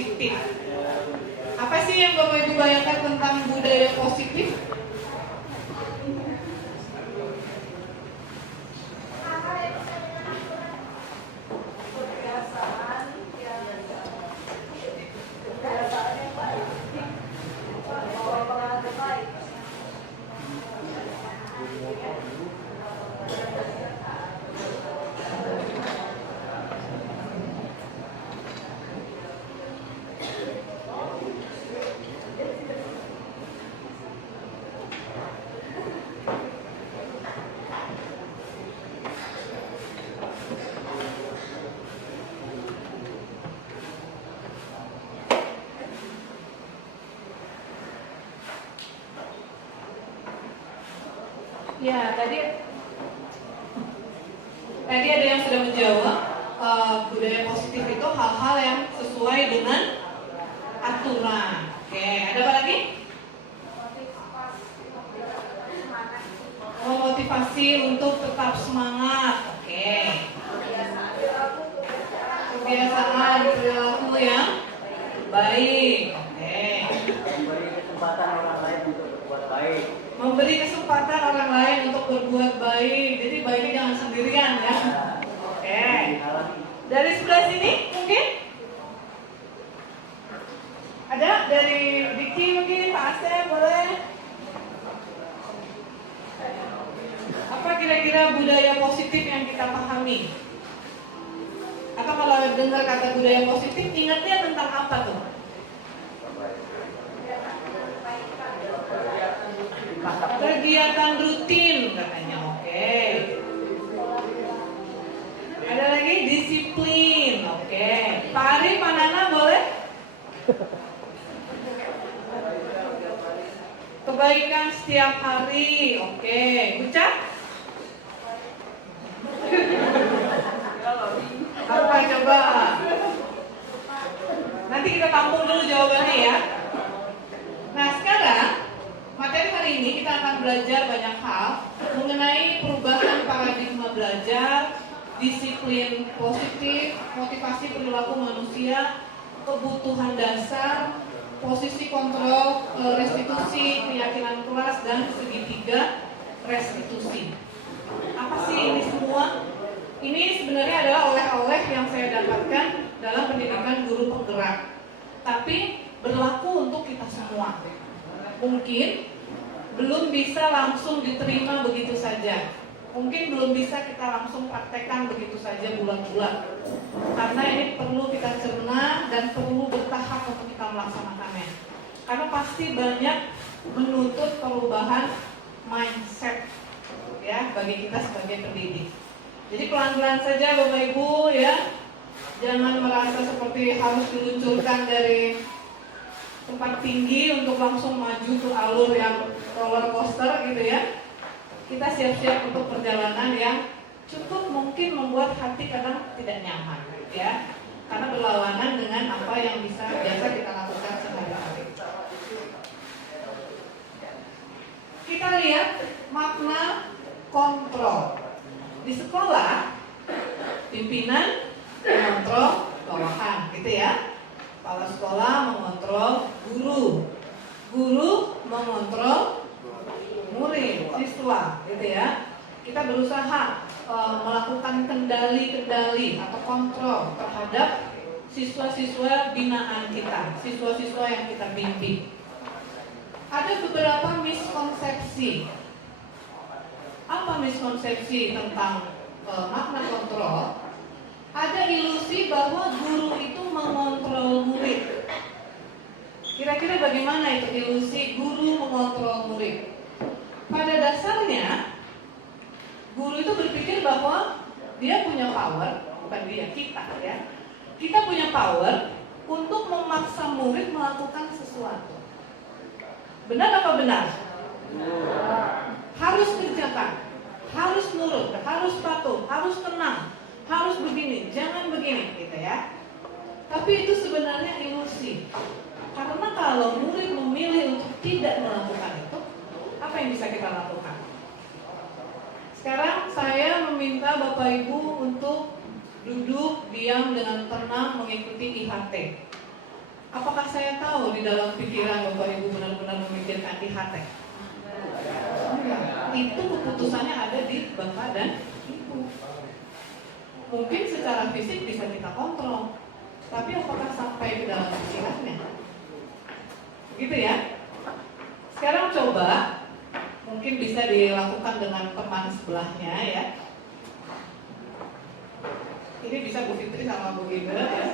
positif. Apa sih yang Bapak Ibu bayangkan tentang budaya positif? Ya, tadi ada yang sudah menjawab. Budaya positif itu hal-hal yang sesuai dengan aturan. Oke, ada apa lagi? Memotivasi untuk tetap semangat. Oke. Kebiasaan perilaku yang baik. Oke. Memberi kesempatan orang lain untuk berbuat baik. Jadi baiknya jangan sendirian ya. Oke. Dari sebelah sini mungkin? Ada dari Diki mungkin, Pak Asep boleh? Apa kira-kira budaya positif yang kita pahami? Atau kalau dengar kata budaya positif, ingatnya tentang apa tuh? Kegiatan rutin katanya, oke. Ada lagi disiplin, oke. Pak Ari, Pak Nana boleh? Kebaikan setiap hari, oke. Ucap? Apa coba? Nanti kita tampung dulu jawabannya ya. Nah sekarang materi hari ini kita akan belajar banyak hal mengenai perubahan paradigma belajar, disiplin positif, motivasi perilaku manusia, kebutuhan dasar, posisi kontrol, restitusi, keyakinan kelas, dan segitiga restitusi. Apa sih ini semua? Ini sebenarnya adalah oleh-oleh yang saya dapatkan dalam pendidikan guru penggerak, tapi berlaku untuk kita semua. Mungkin belum bisa langsung diterima begitu saja. Mungkin belum bisa kita langsung praktekkan begitu saja bulan-bulan. Karena ini perlu kita cerna dan perlu bertahap untuk kita melaksanakannya. Karena pasti banyak menuntut perubahan mindset ya bagi kita sebagai pendidik. Jadi pelan-pelan saja Bapak Ibu ya. Jangan merasa seperti harus diluncurkan dari tempat tinggi untuk langsung maju ke alur yang roller coaster gitu ya. Kita siap-siap untuk perjalanan yang cukup mungkin membuat hati kadang tidak nyaman ya. Karena berlawanan dengan apa yang biasa kita lakukan sehari-hari. Kita lihat makna kontrol. Di sekolah, pimpinan mengontrol bawahan gitu ya. Kepala sekolah mengontrol guru, guru mengontrol murid, siswa, gitu ya. Kita berusaha melakukan kendali-kendali atau kontrol terhadap siswa-siswa binaan kita, siswa-siswa yang kita bimbing. Ada beberapa miskonsepsi. Apa miskonsepsi tentang makna kontrol? Ada ilusi bahwa guru itu mengontrol murid. Kira-kira bagaimana itu ilusi guru mengontrol murid? Pada dasarnya, guru itu berpikir bahwa dia punya power, bukan dia, kita ya. Kita punya power untuk memaksa murid melakukan sesuatu. Benar apa benar? Harus kerjakan, harus nurut, harus patuh, harus tenang, harus begini, jangan begini, gitu ya. Tapi itu sebenarnya ilusi. Karena kalau murid memilih untuk tidak melakukan itu, apa yang bisa kita lakukan? Sekarang saya meminta Bapak Ibu untuk duduk diam dengan tenang mengikuti IHT. Apakah saya tahu di dalam pikiran Bapak Ibu benar-benar memikirkan IHT? Itu keputusannya ada di Bapak dan Ibu. Mungkin secara fisik bisa kita kontrol, tapi apakah sampai ke dalam pikirannya? Gitu ya. Sekarang coba, mungkin bisa dilakukan dengan teman sebelahnya ya. Ini bisa Bu Fitri sama Bu Ida ya.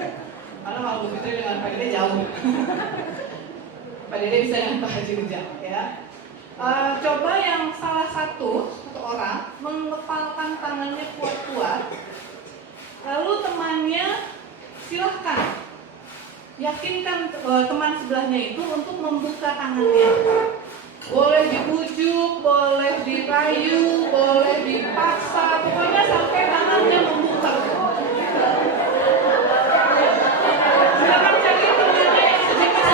Karena kalau Bu Fitri dengan Pak Dede jauh. Pak Dede bisa dengan Pak Haji Ujang ya. Coba yang salah satu orang mengepalkan tangannya kuat-kuat, lalu temannya silahkan yakinkan teman sebelahnya itu untuk membuka tangannya. Boleh dibujuk, boleh dirayu, boleh dipaksa, pokoknya sampai tangannya membuka. Silakan cari temannya yang sejenis.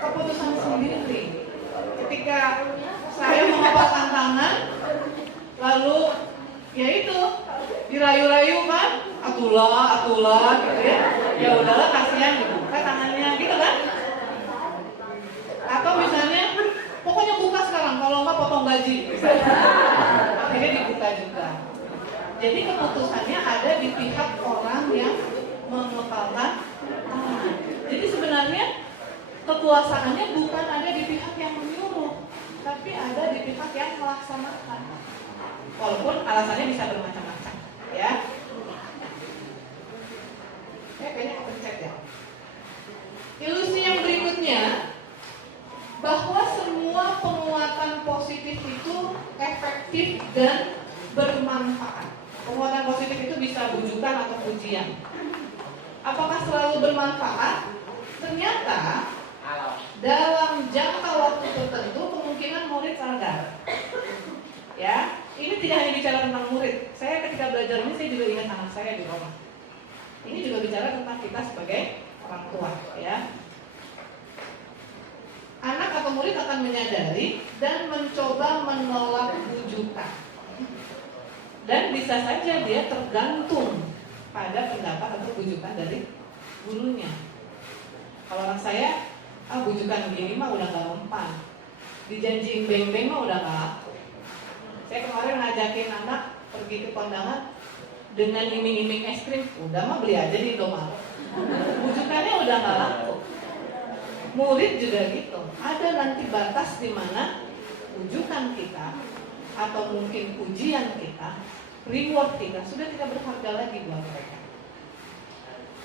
Keputusan sendiri. Ketika saya mengepalkan tangan, lalu ya itu dirayu-rayu kan, atulah gitu ya. Ya udahlah, kasihan dibuka tangannya gitu kan. Atau misalnya pokoknya buka sekarang, kalau enggak potong gaji. Akhirnya dibuka juga. Jadi keputusannya ada di pihak orang yang mengepalkan tangan. Jadi sebenarnya kekuasaannya bukan ada di pihak yang menyuruh, tapi ada di pihak yang melaksanakan. Walaupun alasannya bisa bermacam-macam, ya. Kayaknya kepencet ya. Ilusi yang berikutnya, bahwa semua penguatan positif itu efektif dan bermanfaat. Penguatan positif itu bisa bujukan atau pujian. Apakah selalu bermanfaat? Ternyata dalam jangka waktu tertentu kemungkinan murid sadar. Ya, ini tidak hanya bicara tentang murid. Saya ketika belajar ini saya juga ingat anak saya di rumah. Ini juga bicara tentang kita sebagai orang tua, ya. Anak atau murid akan menyadari dan mencoba menolak bujukan. Dan bisa saja dia tergantung pada pendapat atau bujukan dari gurunya. Kalau anak saya, bujukan begini mah udah gak mempan, dijanjiin beng-beng mah udah gak laku. Saya kemarin ngajakin anak pergi ke kondangan dengan iming-iming es krim, udah mah beli aja di Indomaret. Bujukannya udah gak laku. Murid juga gitu, ada nanti batas di mana bujukan kita atau mungkin pujian kita, reward kita sudah tidak berharga lagi buat mereka.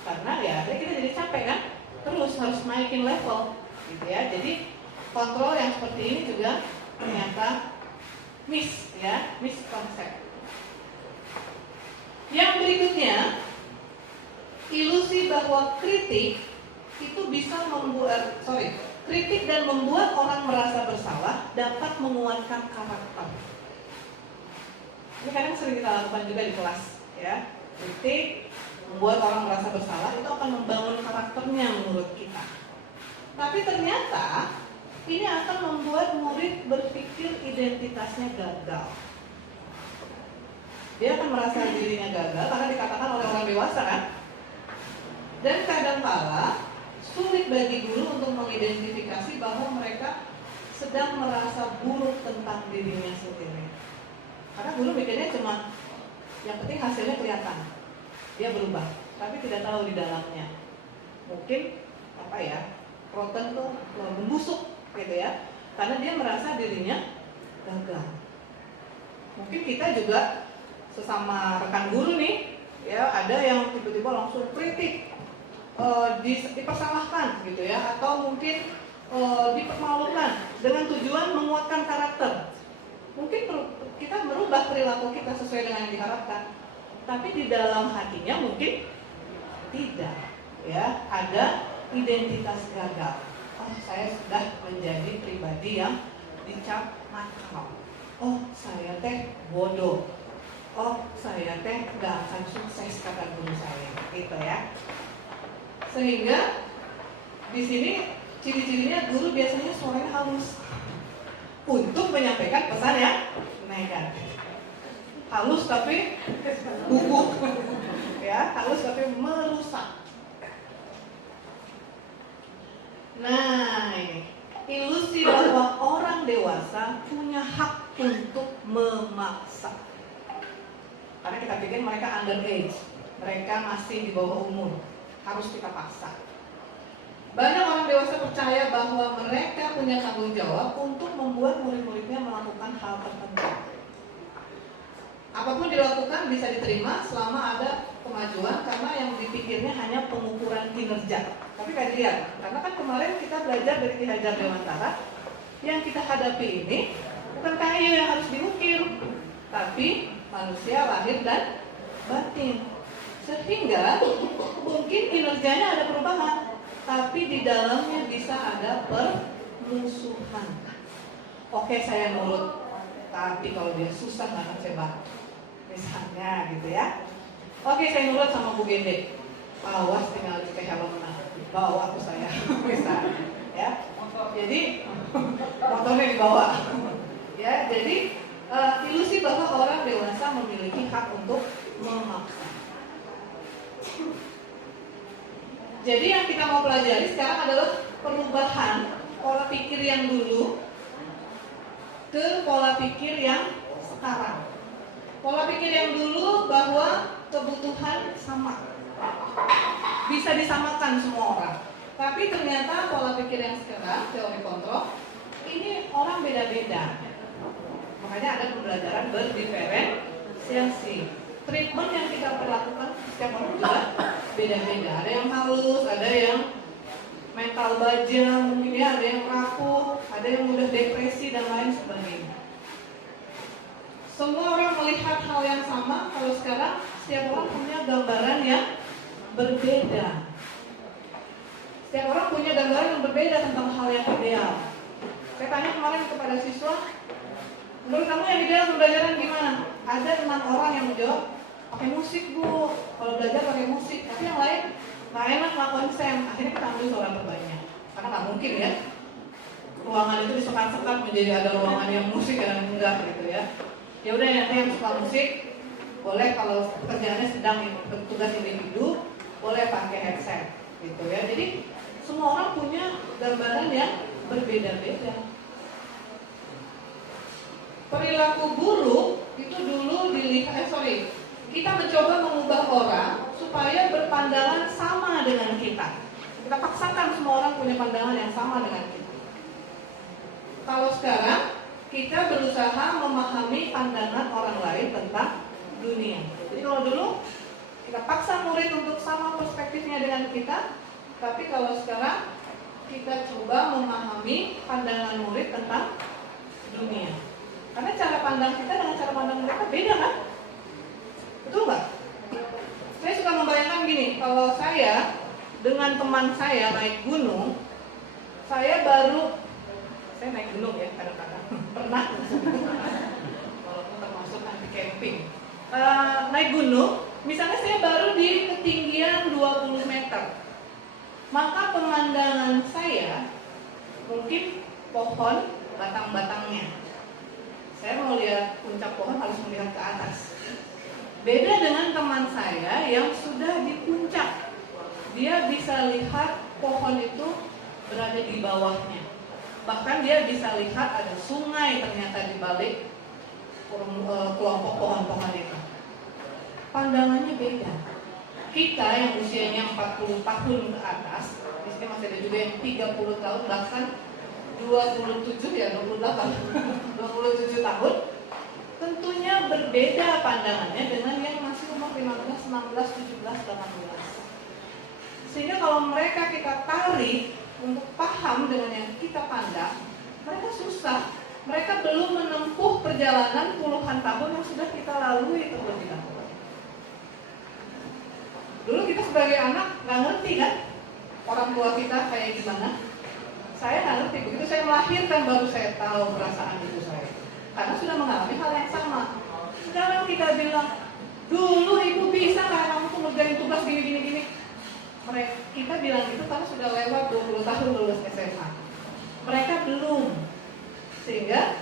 Karena ya kita jadi capek kan, terus harus naikin level gitu ya. Jadi kontrol yang seperti ini juga ternyata miss konsep. Yang berikutnya, ilusi bahwa kritik itu bisa kritik dan membuat orang merasa bersalah dapat menguatkan karakter. Ini kadang sering kita lakukan juga di kelas, ya. Kritik membuat orang merasa bersalah itu akan membangun karakternya menurut kita. Tapi ternyata ini akan membuat murid berpikir identitasnya gagal. Dia akan merasa dirinya gagal karena dikatakan oleh orang dewasa kan. Dan kadangkala sulit bagi guru untuk mengidentifikasi bahwa mereka sedang merasa buruk tentang dirinya sendiri. Karena guru mikirnya cuma yang penting hasilnya kelihatan, dia berubah, tapi tidak tahu di dalamnya. Mungkin rotten tuh membusuk gitu ya, karena dia merasa dirinya gagal. Mungkin kita juga sesama rekan guru nih, ya ada yang tiba-tiba langsung kritik, dipersalahkan gitu ya, atau mungkin dipermalukan dengan tujuan menguatkan karakter. Mungkin kita merubah perilaku kita sesuai dengan yang diharapkan, tapi di dalam hatinya mungkin tidak, ya, ada identitas gagal. Oh, saya sudah menjadi pribadi yang dicap nakal. Oh, saya teh bodoh. Oh, saya teh gak akan sukses, kata guru saya, gitu ya. Sehingga di sini ciri-cirinya guru biasanya suaranya halus untuk menyampaikan pesan yang negatif. Halus tapi gugup, ya, halus tapi merusak. Nah, ini ilusi bahwa orang dewasa punya hak untuk memaksa. Karena kita pikir mereka underage, mereka masih di bawah umur, harus kita paksa. Banyak orang dewasa percaya bahwa mereka punya tanggung jawab untuk membuat murid-muridnya melakukan hal tertentu. Apapun dilakukan bisa diterima selama ada kemajuan, karena yang dipikirnya hanya pengukuran kinerja. Tapi kan lihat, karena kan kemarin kita belajar dari Ki Hajar Dewantara, yang kita hadapi ini bukan kayu yang harus diukir, tapi manusia lahir dan batin. Sehingga mungkin kinerjanya ada perubahan, tapi di dalamnya bisa ada permusuhan. Oke, saya nurut, tapi kalau dia susah nggak akan saya bantu. Misalnya gitu ya. Oke, saya nurut sama Bu Gede. Awas tinggal di helm bawa aku saya, misalnya. Ya. Jadi motornya dibawa. Ya, jadi ilusi bahwa orang dewasa memiliki hak untuk memaksa. Jadi yang kita mau pelajari sekarang adalah perubahan pola pikir yang dulu ke pola pikir yang sekarang. Pola pikir yang dulu bahwa kebutuhan sama, bisa disamakan semua orang. Tapi ternyata pola pikir yang sekarang, teori kontrol, ini orang beda-beda. Makanya ada pembelajaran berdiferensiasi. Treatment yang kita perlakukan setiap orang juga beda-beda. Ada yang halus, ada yang mental baja, mungkin ya, ada yang rapuh, ada yang mudah depresi dan lain sebagainya. Semua orang melihat hal yang sama. Kalau sekarang setiap orang punya gambaran yang berbeda. Setiap orang punya gambaran yang berbeda tentang hal yang ideal. Saya tanya kemarin kepada siswa, menurut kamu yang ideal pembelajaran gimana? Ada 6 orang yang menjawab, pakai musik Bu, kalau belajar pakai musik. Tapi yang lain nggak enak, nggak konsen. Akhirnya kita ambil suara terbaiknya, karena nggak mungkin ya ruangan itu disekat-sekat menjadi ada ruangan yang musik dan enggak gitu ya. Ya udah, yang suka musik boleh, kalau pekerjaannya sedang tugas individu boleh pakai headset gitu ya. Jadi semua orang punya gambaran yang berbeda-beda. Perilaku buruk itu dulu dilihat, kita mencoba mengubah orang supaya berpandangan sama dengan kita. Kita paksakan semua orang punya pandangan yang sama dengan kita. Kalau sekarang kita berusaha memahami pandangan orang lain tentang dunia. Jadi kalau dulu kita paksa murid untuk sama perspektifnya dengan kita, tapi kalau sekarang kita coba memahami pandangan murid tentang dunia. Karena cara pandang kita dengan cara pandang mereka beda kan? Betul nggak? Saya suka membayangkan gini, kalau saya dengan teman saya naik gunung, saya naik gunung ya kadang-kadang, pernah, walaupun termasuk anti camping. Naik gunung, misalnya saya baru di ketinggian 20 meter, maka pemandangan saya mungkin pohon batang-batangnya. Saya mau lihat puncak pohon harus melihat ke atas. Beda dengan teman saya yang sudah di puncak, dia bisa lihat pohon itu berada di bawahnya. Bahkan dia bisa lihat ada sungai ternyata di balik kelompok pohon-pohon itu. Pandangannya beda. Kita yang usianya 40 tahun ke atas, di sini masih ada juga yang 30 tahun, bahkan 27 ya, 28 27 tahun, tentunya berbeda pandangannya dengan yang masih umur 15, 16, 17, 18. Sehingga kalau mereka kita tarik untuk paham dengan yang kita pandang, mereka susah. Mereka belum menempuh perjalanan puluhan tahun yang sudah kita lalui terlebih dahulu. Dulu kita sebagai anak nggak ngerti kan orang tua kita kayak gimana. Saya nggak ngerti, begitu saya melahirkan baru saya tahu perasaan ibu saya, karena sudah mengalami hal yang sama. Sekarang kita bilang, dulu ibu bisa kan kamu tuh ngerjain tugas gini. Kita bilang itu karena sudah lewat 20 tahun lulus SMA. Mereka belum. Sehingga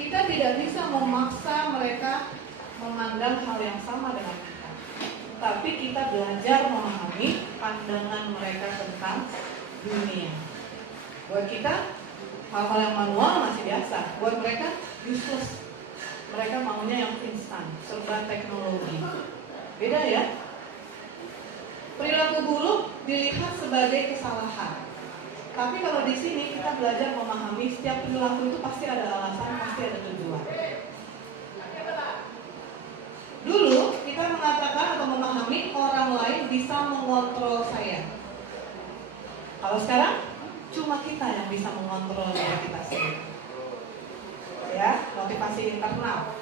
kita tidak bisa memaksa mereka memandang hal yang sama dengan kita. Tapi kita belajar memahami pandangan mereka tentang dunia. Buat kita, hal-hal yang manual masih biasa. Buat mereka, useless. Mereka maunya yang instan, serba teknologi. Beda ya? Perilaku buruk dilihat sebagai kesalahan. Tapi kalau di sini kita belajar memahami setiap perilaku itu pasti ada alasan, pasti ada tujuan. Dulu kita mengatakan atau memahami orang lain bisa mengontrol saya. Kalau sekarang cuma kita yang bisa mengontrol diri kita sendiri. Ya, motivasi internal.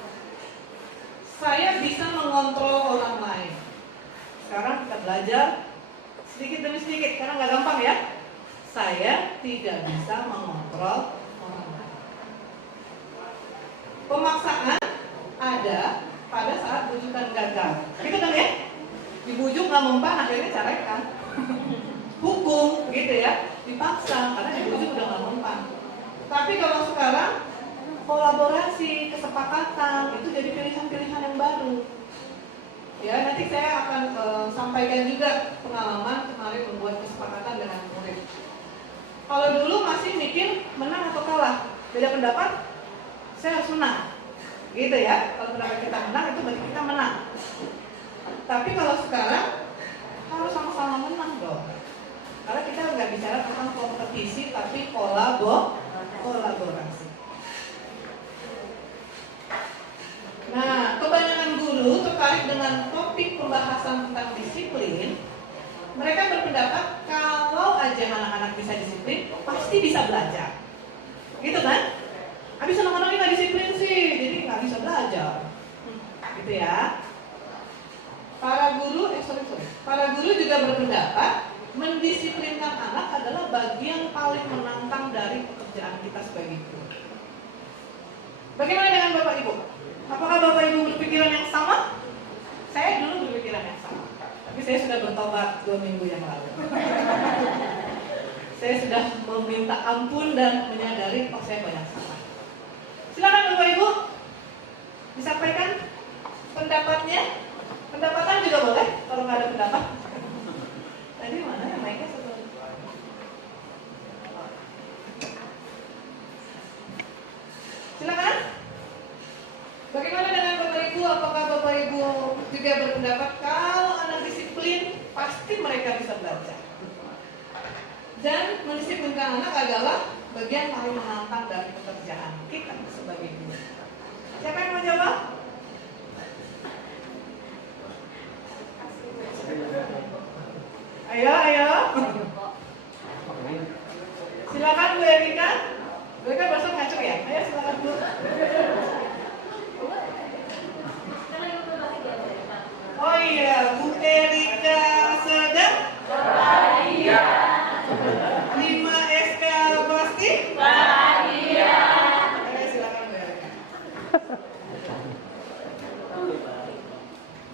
Saya bisa mengontrol orang lain. Sekarang kita belajar sedikit demi sedikit, karena nggak gampang ya. Saya tidak bisa mengontrol orang lain. Pemaksaan ada pada saat bujukan gagal. Gitu kan ya? Dibujuk nggak mempan, akhirnya ceraikan. Hukum, gitu ya, dipaksa karena dibujuk udah nggak mempan. Tapi kalau sekarang kolaborasi, kesepakatan itu jadi pilihan-pilihan yang baru. Ya, nanti saya akan sampaikan juga pengalaman kemarin membuat kesepakatan dengan murid. Kalau dulu masih mikir menang atau kalah, beda pendapat, saya harus menang, gitu ya. Kalau pendapat kita menang itu berarti kita menang. Tapi kalau sekarang harus sama-sama menang dong. Karena kita nggak bicara tentang kompetisi, tapi kolaborasi. Nah, kebanyakan guru terkait dengan topik pembahasan tentang disiplin, mereka berpendapat kalau aja anak-anak bisa disiplin, pasti bisa belajar. Gitu kan? Habis anak-anak ini nggak disiplin sih, jadi nggak bisa belajar. Gitu ya. Para guru juga berpendapat mendisiplinkan anak adalah bagian paling menantang dari pekerjaan kita sebagai guru. Bagaimana dengan Bapak Ibu? Apakah Bapak Ibu berpikiran yang sama? Saya dulu berpikiran yang sama, tapi saya sudah bertobat 2 minggu yang lalu. Saya sudah meminta ampun dan menyadari saya banyak salah. Silakan Bapak Ibu disampaikan pendapatnya. Pendapatan juga boleh kalau nggak ada pendapat. Tadi mana yang naiknya satu? Silakan. Bagaimana dengan Bapak Ibu? Apakah Bapak Ibu juga berpendapat kalau anak disiplin pasti mereka bisa belajar? Dan mendisiplinkan anak adalah bagian paling menantang dari pekerjaan kita sebagai guru. Siapa yang mau jawab? Ayo. Silakan Bu Erika. Bu Erika besok ngacung ya? Ayo silakan Bu. Oh iya, Bu Erika sedang? Bahagia. 5 SK pasti? Bahagia. Ayo silakan Bu Erika.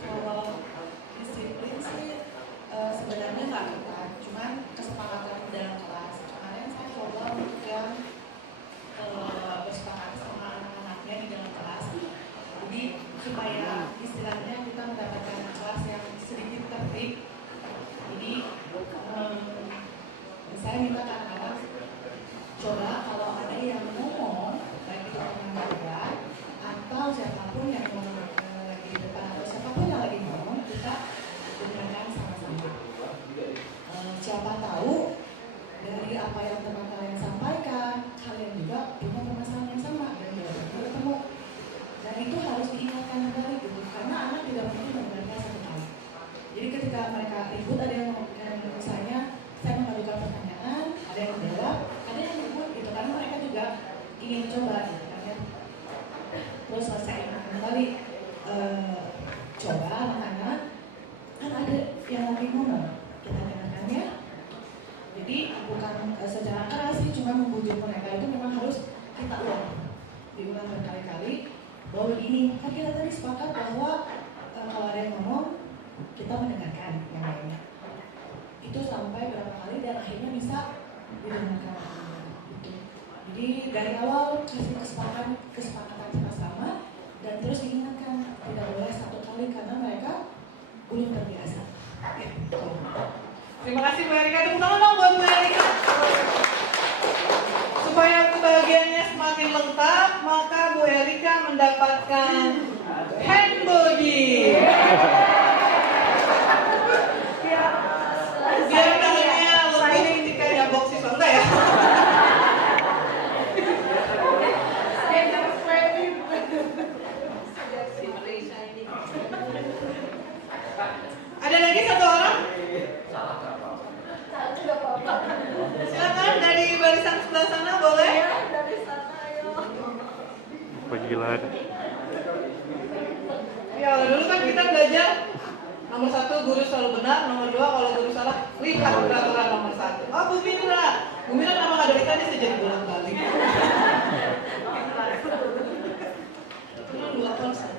Kalau disiplin sih sebenarnya nggak ketat, cuman kesepakatan dalam kelas. Kemarin saya coba untuk yang bersepakat sama anak-anaknya di dalam kelas. Jadi supaya istilahnya kita mendapatkan kelas yang sedikit hidup mereka itu memang harus kita diulang berkali-kali bahwa begini, kan kita tadi sepakat bahwa kalau ada yang ngomong kita mendengarkan yang lainnya. Itu sampai berapa kali dan akhirnya bisa didengarkan. Gitu. Jadi dari awal kasih kesepakatan sama-sama dan terus diingatkan tidak boleh satu kali karena mereka belum terbiasa. Ya, betul. Terima kasih Bu Erika. Tepuk tangan dong buat Bu Erika. Supaya kebahagiaannya semakin lengkap, maka Bu Erika mendapatkan hand body. Biar tangannya lembut ketika nyabok siswa, enggak ya? Ada lagi satu orang? Silakan dari barisan sebelah sana, boleh? Panggilan. Ya, dulu kan kita belajar nomor 1 guru selalu benar, nomor 2 kalau guru salah lihat peraturan nomor 1. Oh, Bu Mira nama nggak dari tadi saya jadi bolak balik. Cuma 2 konsep.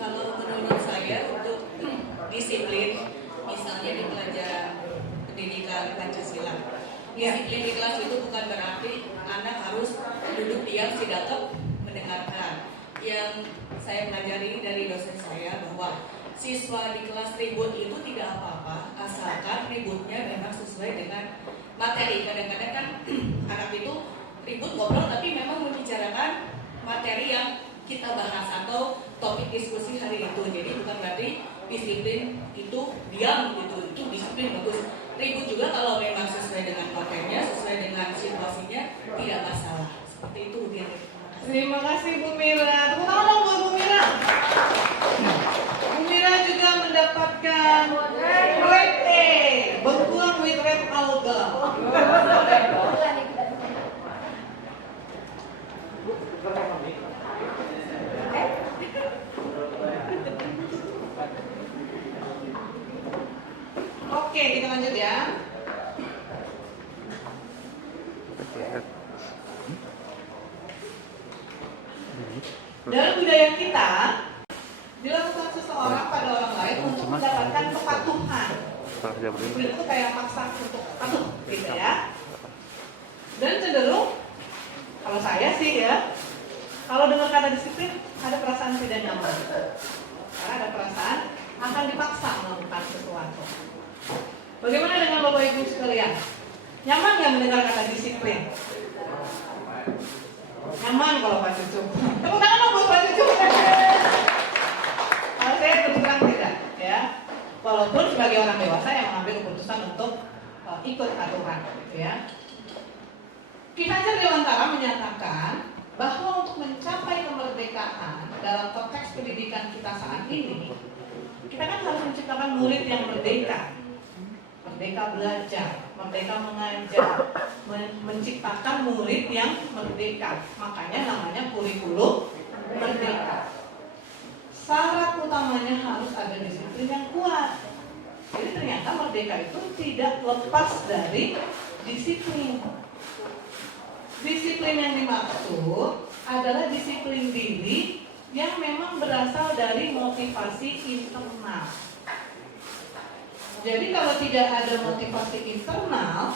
Kalau menurut saya untuk disiplin, misalnya di pelajaran pendidikan Pancasila, disiplin di kelas itu bukan berarti anak harus duduk diam sidato mendengarkan. Yang saya pelajari dari dosen saya bahwa siswa di kelas ribut itu tidak apa-apa, asalkan ributnya memang sesuai dengan materi. Kadang-kadang kan anak itu ribut ngobrol tapi memang membicarakan materi yang kita bahas atau topik diskusi hari itu. Jadi bukan berarti disiplin itu diam gitu, itu disiplin bagus. Ribut juga kalau memang sesuai dengan materinya, sesuai dengan situasinya, tidak masalah. Seperti itu mungkin. Terima kasih Bu Mira. Tepuk tangan dong buat Bu Mira. Bu Mira juga mendapatkan red A, bengkuang with red alga. Oke, kita lanjut ya. Dalam budaya kita, dilakukan seseorang pada orang lain untuk mendapatkan kepatuhan. Disiplin itu kayak maksa untuk patuh, gitu ya. Dan cenderung, kalau saya sih ya, kalau dengar kata disiplin, ada perasaan tidak nyaman. Karena ada perasaan akan dipaksa melakukan sesuatu. Bagaimana dengan Bapak Ibu sekalian? Nyaman nggak mendengar kata disiplin? Nyaman kalau Pak Cucu. Tepuk tangan dong buat Pak Cucu. Kalau saya terus terang tidak, ya. Walaupun sebagai orang dewasa yang mengambil keputusan untuk ikut aturan, gitu ya. Ki Hajar Dewantara menyatakan bahwa untuk mencapai kemerdekaan dalam konteks pendidikan kita saat ini, kita kan harus menciptakan murid yang merdeka. Merdeka belajar, merdeka mengajar, menciptakan murid yang merdeka. Makanya namanya kurikulum merdeka. Syarat utamanya harus ada disiplin yang kuat. Jadi ternyata merdeka itu tidak lepas dari disiplin. Disiplin yang dimaksud adalah disiplin diri yang memang berasal dari motivasi internal. Jadi kalau tidak ada motivasi internal,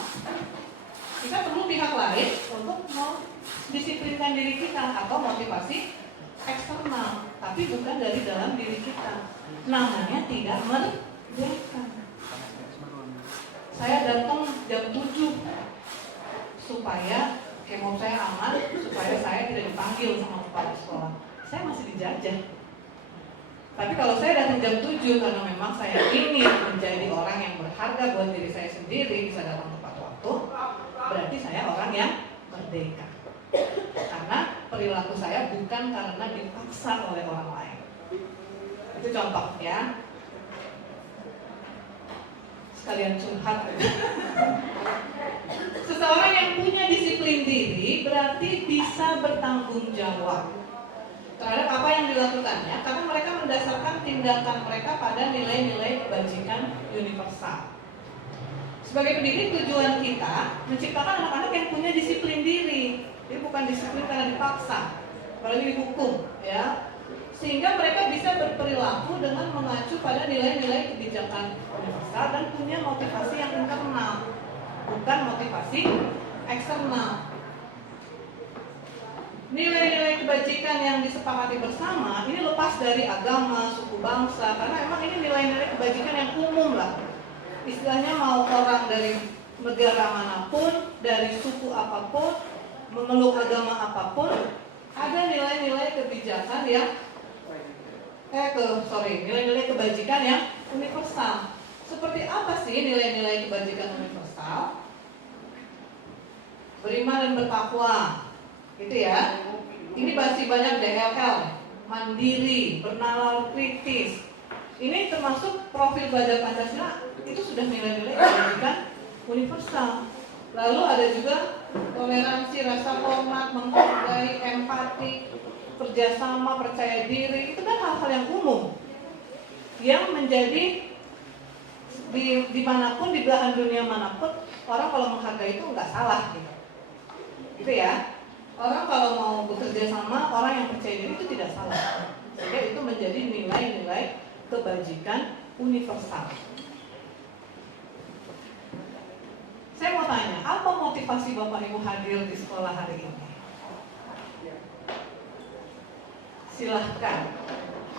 kita perlu pihak lain untuk mendisiplinkan diri kita atau motivasi eksternal, tapi bukan dari dalam diri kita. Namanya tidak merdeka. Saya datang jam 7 supaya kemo saya aman, supaya saya tidak dipanggil sama kepala sekolah. Saya masih dijajah. Tapi kalau saya datang jam 7 karena memang saya ingin menjadi orang yang berharga buat diri saya sendiri, bisa datang tepat waktu, berarti saya orang yang merdeka. Karena perilaku saya bukan karena dipaksa oleh orang lain. Itu contoh ya. Sekalian curhat. Seseorang yang punya disiplin diri berarti bisa bertanggung jawab terhadap apa yang dilakukannya, karena mereka mendasarkan tindakan mereka pada nilai-nilai kebajikan universal. Sebagai pendidik, tujuan kita menciptakan anak-anak yang punya disiplin diri. Jadi bukan disiplin karena dipaksa, apalagi dihukum, ya. Sehingga mereka bisa berperilaku dengan mengacu pada nilai-nilai kebijakan universal dan punya motivasi yang internal, bukan motivasi eksternal. Nilai-nilai kebajikan yang disepakati bersama ini lepas dari agama, suku, bangsa, karena emang ini nilai-nilai kebajikan yang umum lah. Istilahnya mau orang dari negara manapun, dari suku apapun, memeluk agama apapun, ada nilai-nilai kebijakan yang nilai-nilai kebajikan yang universal. Seperti apa sih nilai-nilai kebajikan universal? Beriman dan bertakwa, gitu ya. Ini masih banyak DLL, mandiri, bernalar kritis. Ini termasuk profil belajar Pancasila, itu sudah nilai-nilai kebajikan universal. Lalu ada juga toleransi, rasa hormat, menghargai, empati, kerjasama, percaya diri. Itu kan hal-hal yang umum yang menjadi dimanapun, di belahan dunia manapun, orang kalau menghargai itu nggak salah gitu ya. Orang kalau mau bekerja sama orang yang percaya diri itu tidak salah. Sehingga itu menjadi nilai-nilai kebajikan universal. Saya mau tanya, apa motivasi Bapak Ibu hadir di sekolah hari ini? Silahkan.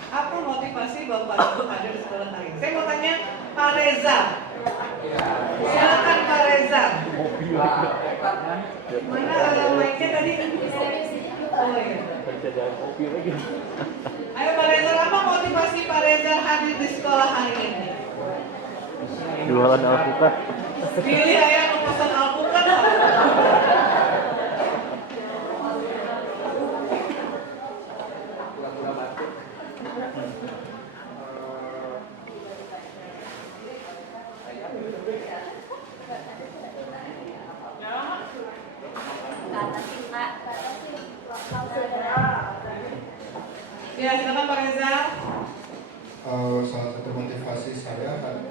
Apa motivasi Bapak Ibu hadir di sekolah hari ini? Saya mau tanya Pak Reza. Silakan Pak Reza. Mana mic-nya tadi? Oh iya. Ayo Pak Reza, apa motivasi Pak Reza hadir di sekolah hari ini? Jualan alpukat. Pilih ayah mau pesan alpukat. Ya, silakan Pak Reza. Salah satu motivasi saya kan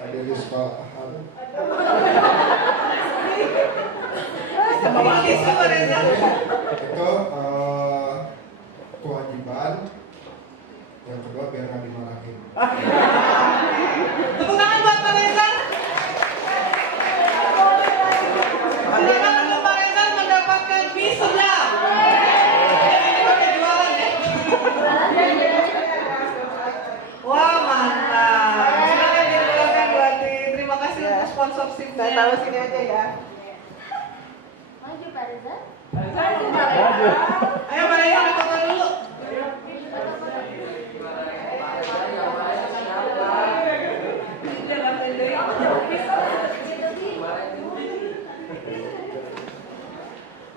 hadir di sekolah Itu Pak Reza. itu kewajiban, yang kedua biar nggak dimarahin. Tepuk tangan buat Pak Reza. Silakan untuk Pak Reza mendapatkan wisuda. Ini pakai jualan ya. Wah, mantap. Silakan dijelaskan Bu Ati. Terima kasih untuk sponsorshipnya. Saya taruh sini aja ya. Maju Pak Reza. Ayo Pak Reza, foto dulu.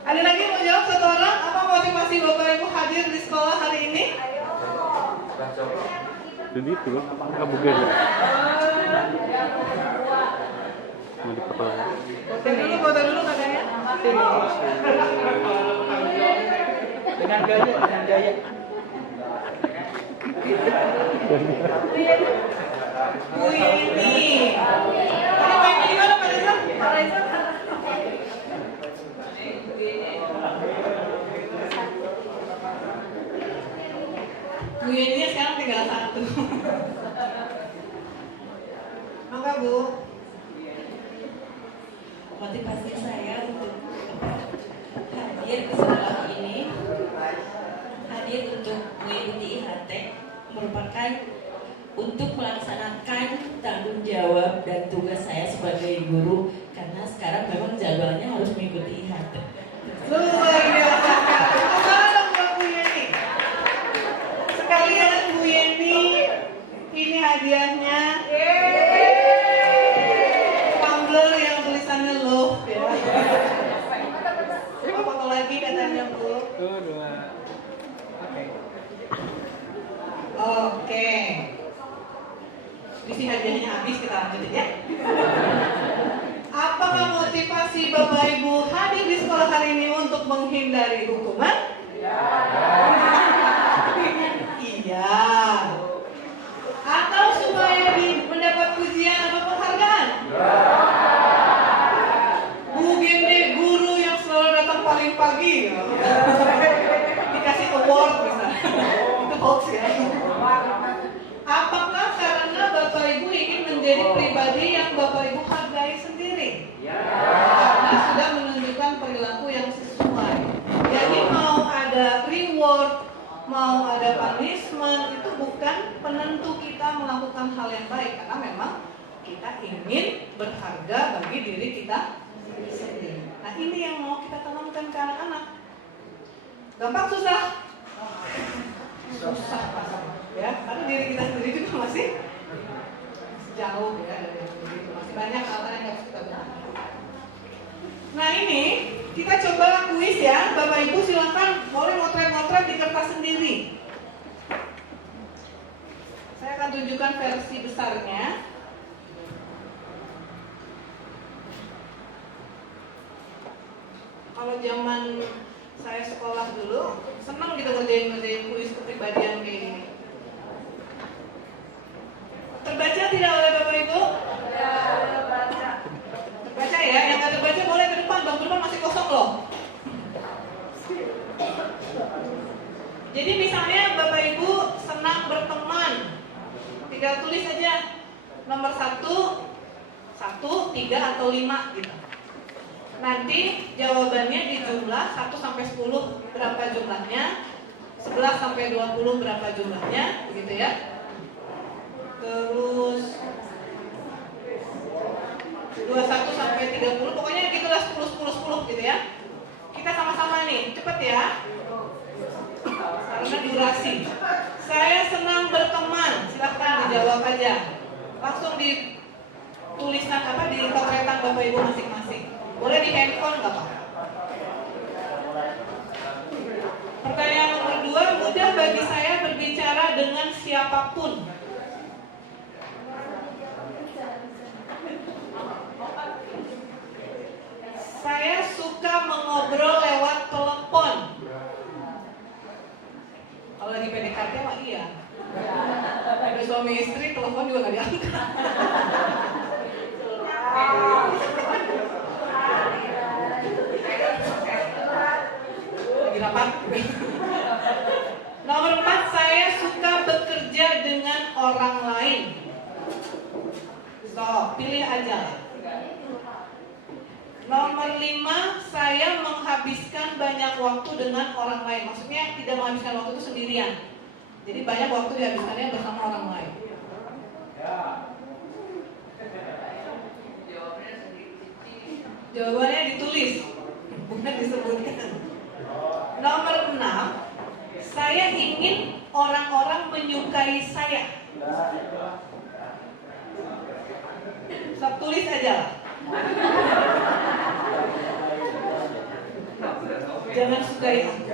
Ada lagi mau jawab satu orang? Apa motivasi Bapak Ibu hadir di sekolah hari ini? Jadi itu kamu gede. Mau dipotong. Foto dulu katanya. Dengan gaya. Bu Yeni. Ini mainnya di mana Pak Reza? Pak Reza. Bu Yeni sekarang tinggal satu. Maka Bu. Motivasi saya untuk hadir di sekolah ini, hadir untuk mengikuti IHT merupakan untuk melaksanakan tanggung jawab dan tugas saya sebagai guru, karena sekarang memang jadwalnya harus mengikuti IHT. Luar biasa sekali. Tepuk buat Bu Yeni. Sekalian Bu Yeni, ini hadiahnya. Tumbler yang tulisannya love ya. Coba foto lagi katanya Bu. Tuh, dua. Oke. Oke. Di hadiahnya habis, kita lanjutin ya. Apakah motivasi Bapak Ibu hadir di sekolah hari ini untuk menghindari hukuman? Iya. Atau supaya mendapat pujian atau penghargaan? pribadi yang Bapak Ibu hargai sendiri. Karena sudah menunjukkan perilaku yang sesuai. Jadi mau ada reward, mau ada punishment, itu bukan penentu kita melakukan hal yang baik. Karena memang kita ingin berharga bagi diri kita sendiri. Nah ini yang mau kita tanamkan ke anak-anak. Gampang susah? Susah pastinya. Ya, karena diri kita sendiri juga masih jauh ya dari diri itu. Masih banyak hal-hal yang harus kita benahi. Nah ini kita coba kuis ya. Bapak Ibu silakan boleh motret-motret di kertas sendiri. Saya akan tunjukkan versi besarnya. Kalau zaman saya sekolah dulu, senang gitu ngerjain kuis kepribadian kayak gini. Terbaca tidak oleh Bapak Ibu? Ya, terbaca. Terbaca ya, yang nggak terbaca boleh ke depan, bangku depan masih kosong loh. Jadi misalnya Bapak Ibu senang berteman, tinggal tulis aja nomor 1, 3 atau 5 gitu. Nanti jawabannya di jumlah 1 sampai 10 berapa jumlahnya, 11 sampai 20 berapa jumlahnya, begitu ya. Terus 21 sampai 30, pokoknya gitulah 10 gitu ya. Kita sama-sama nih, cepet ya. Karena durasi. Saya senang berteman, silahkan dijawab aja. Langsung dituliskan di potretan Bapak Ibu masing-masing. Boleh di handphone nggak Pak? Pertanyaan nomor 2, mudah bagi saya berbicara dengan siapapun. Saya suka mengobrol lewat telepon. Kalau lagi PDKT mah iya. Ada suami istri, telepon juga nggak diangkat. Lagi rapat. Nomor 4, saya suka bekerja dengan orang lain. So, pilih aja. Nomor 5, saya menghabiskan banyak waktu dengan orang lain. Maksudnya tidak menghabiskan waktu itu sendirian. Jadi banyak waktu dihabiskannya bersama orang lain. Jawabannya ditulis, bukan disebutkan. Nomor 6, saya ingin orang-orang menyukai saya. Tulis aja lah. Jangan sukai aku.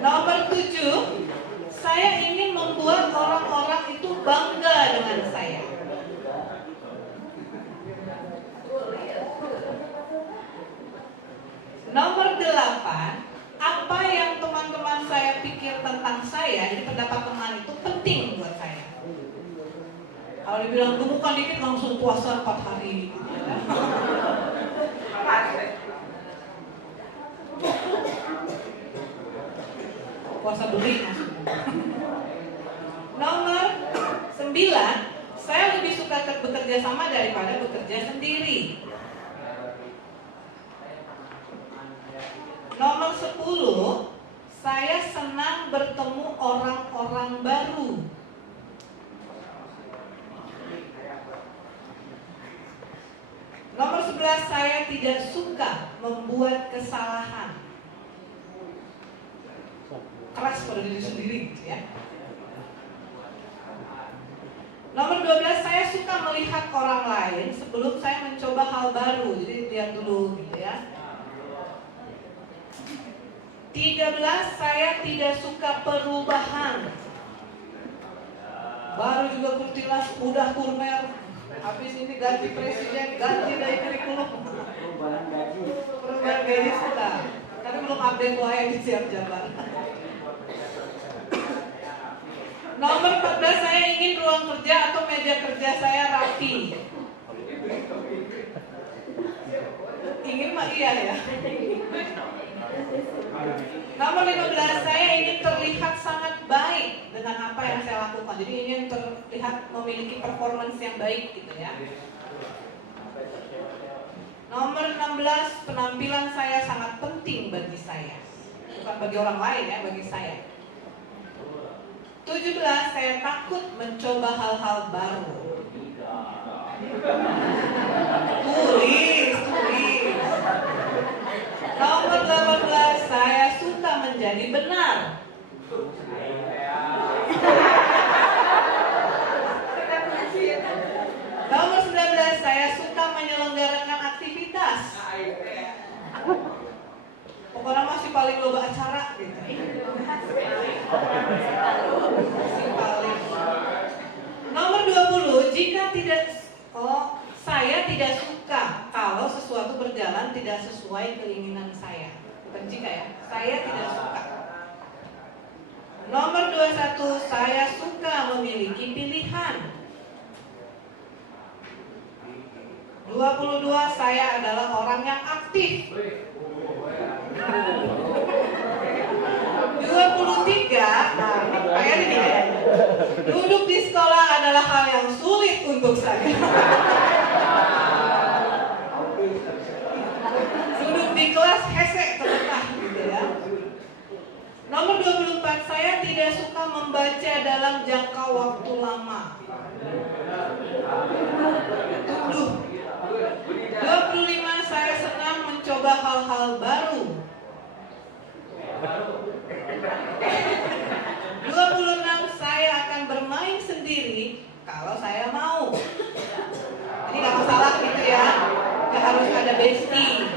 Nomor 7, saya ingin membuat orang-orang itu bangga dengan saya. Nomor 8, apa yang teman-teman saya pikir tentang saya, jadi pendapat teman itu penting buat saya. Kalau dibilang gemukan dikit langsung puasa 4 hari gitu ya. Puasa beli maksudnya. Nomor 9, saya lebih suka bekerja sama daripada bekerja sendiri. Nomor 10, saya senang bertemu orang-orang baru. Nomor 11, saya tidak suka membuat kesalahan. Keras pada diri sendiri gitu ya. Nomor 12, saya suka melihat orang lain sebelum saya mencoba hal baru. Jadi lihat dulu gitu ya. 13, saya tidak suka perubahan. Baru juga kurtilas, udah kurmer. Habis ini ganti presiden, ganti dari kurikulum. Perubahan gaji sudah. Tapi belum update yang di siap jabatan. Nomor 14, saya ingin ruang kerja atau meja kerja saya rapi. Ingin mah iya ya. Nomor 15, saya ingin terlihat sangat baik dengan apa yang saya lakukan. Jadi ingin terlihat memiliki performance yang baik gitu ya. Nomor 16, penampilan saya sangat penting bagi saya. Bukan bagi orang lain ya, bagi saya. 17, saya takut mencoba hal-hal baru. Tulis. Nomor 18, saya suka menjadi benar. Nomor 19, saya suka menyelenggarakan aktivitas. Pokoknya masih paling loba acara gitu. Masih paling. Nomor 20, saya tidak suka kalau sesuatu berjalan tidak sesuai keinginan saya. Bukan jika ya, saya tidak suka. Nomor 21, saya suka memiliki pilihan. 22, saya adalah orang yang aktif. 23, kayak ini ya. Duduk di sekolah adalah hal yang sulit untuk saya. Duduk di kelas hese terletah gitu ya. Nomor 24, saya tidak suka membaca dalam jangka waktu lama. 25, saya senang mencoba hal-hal baru. 26, saya akan bermain sendiri kalau saya mau. Jadi gak masalah gitu ya, gak harus ada bestie.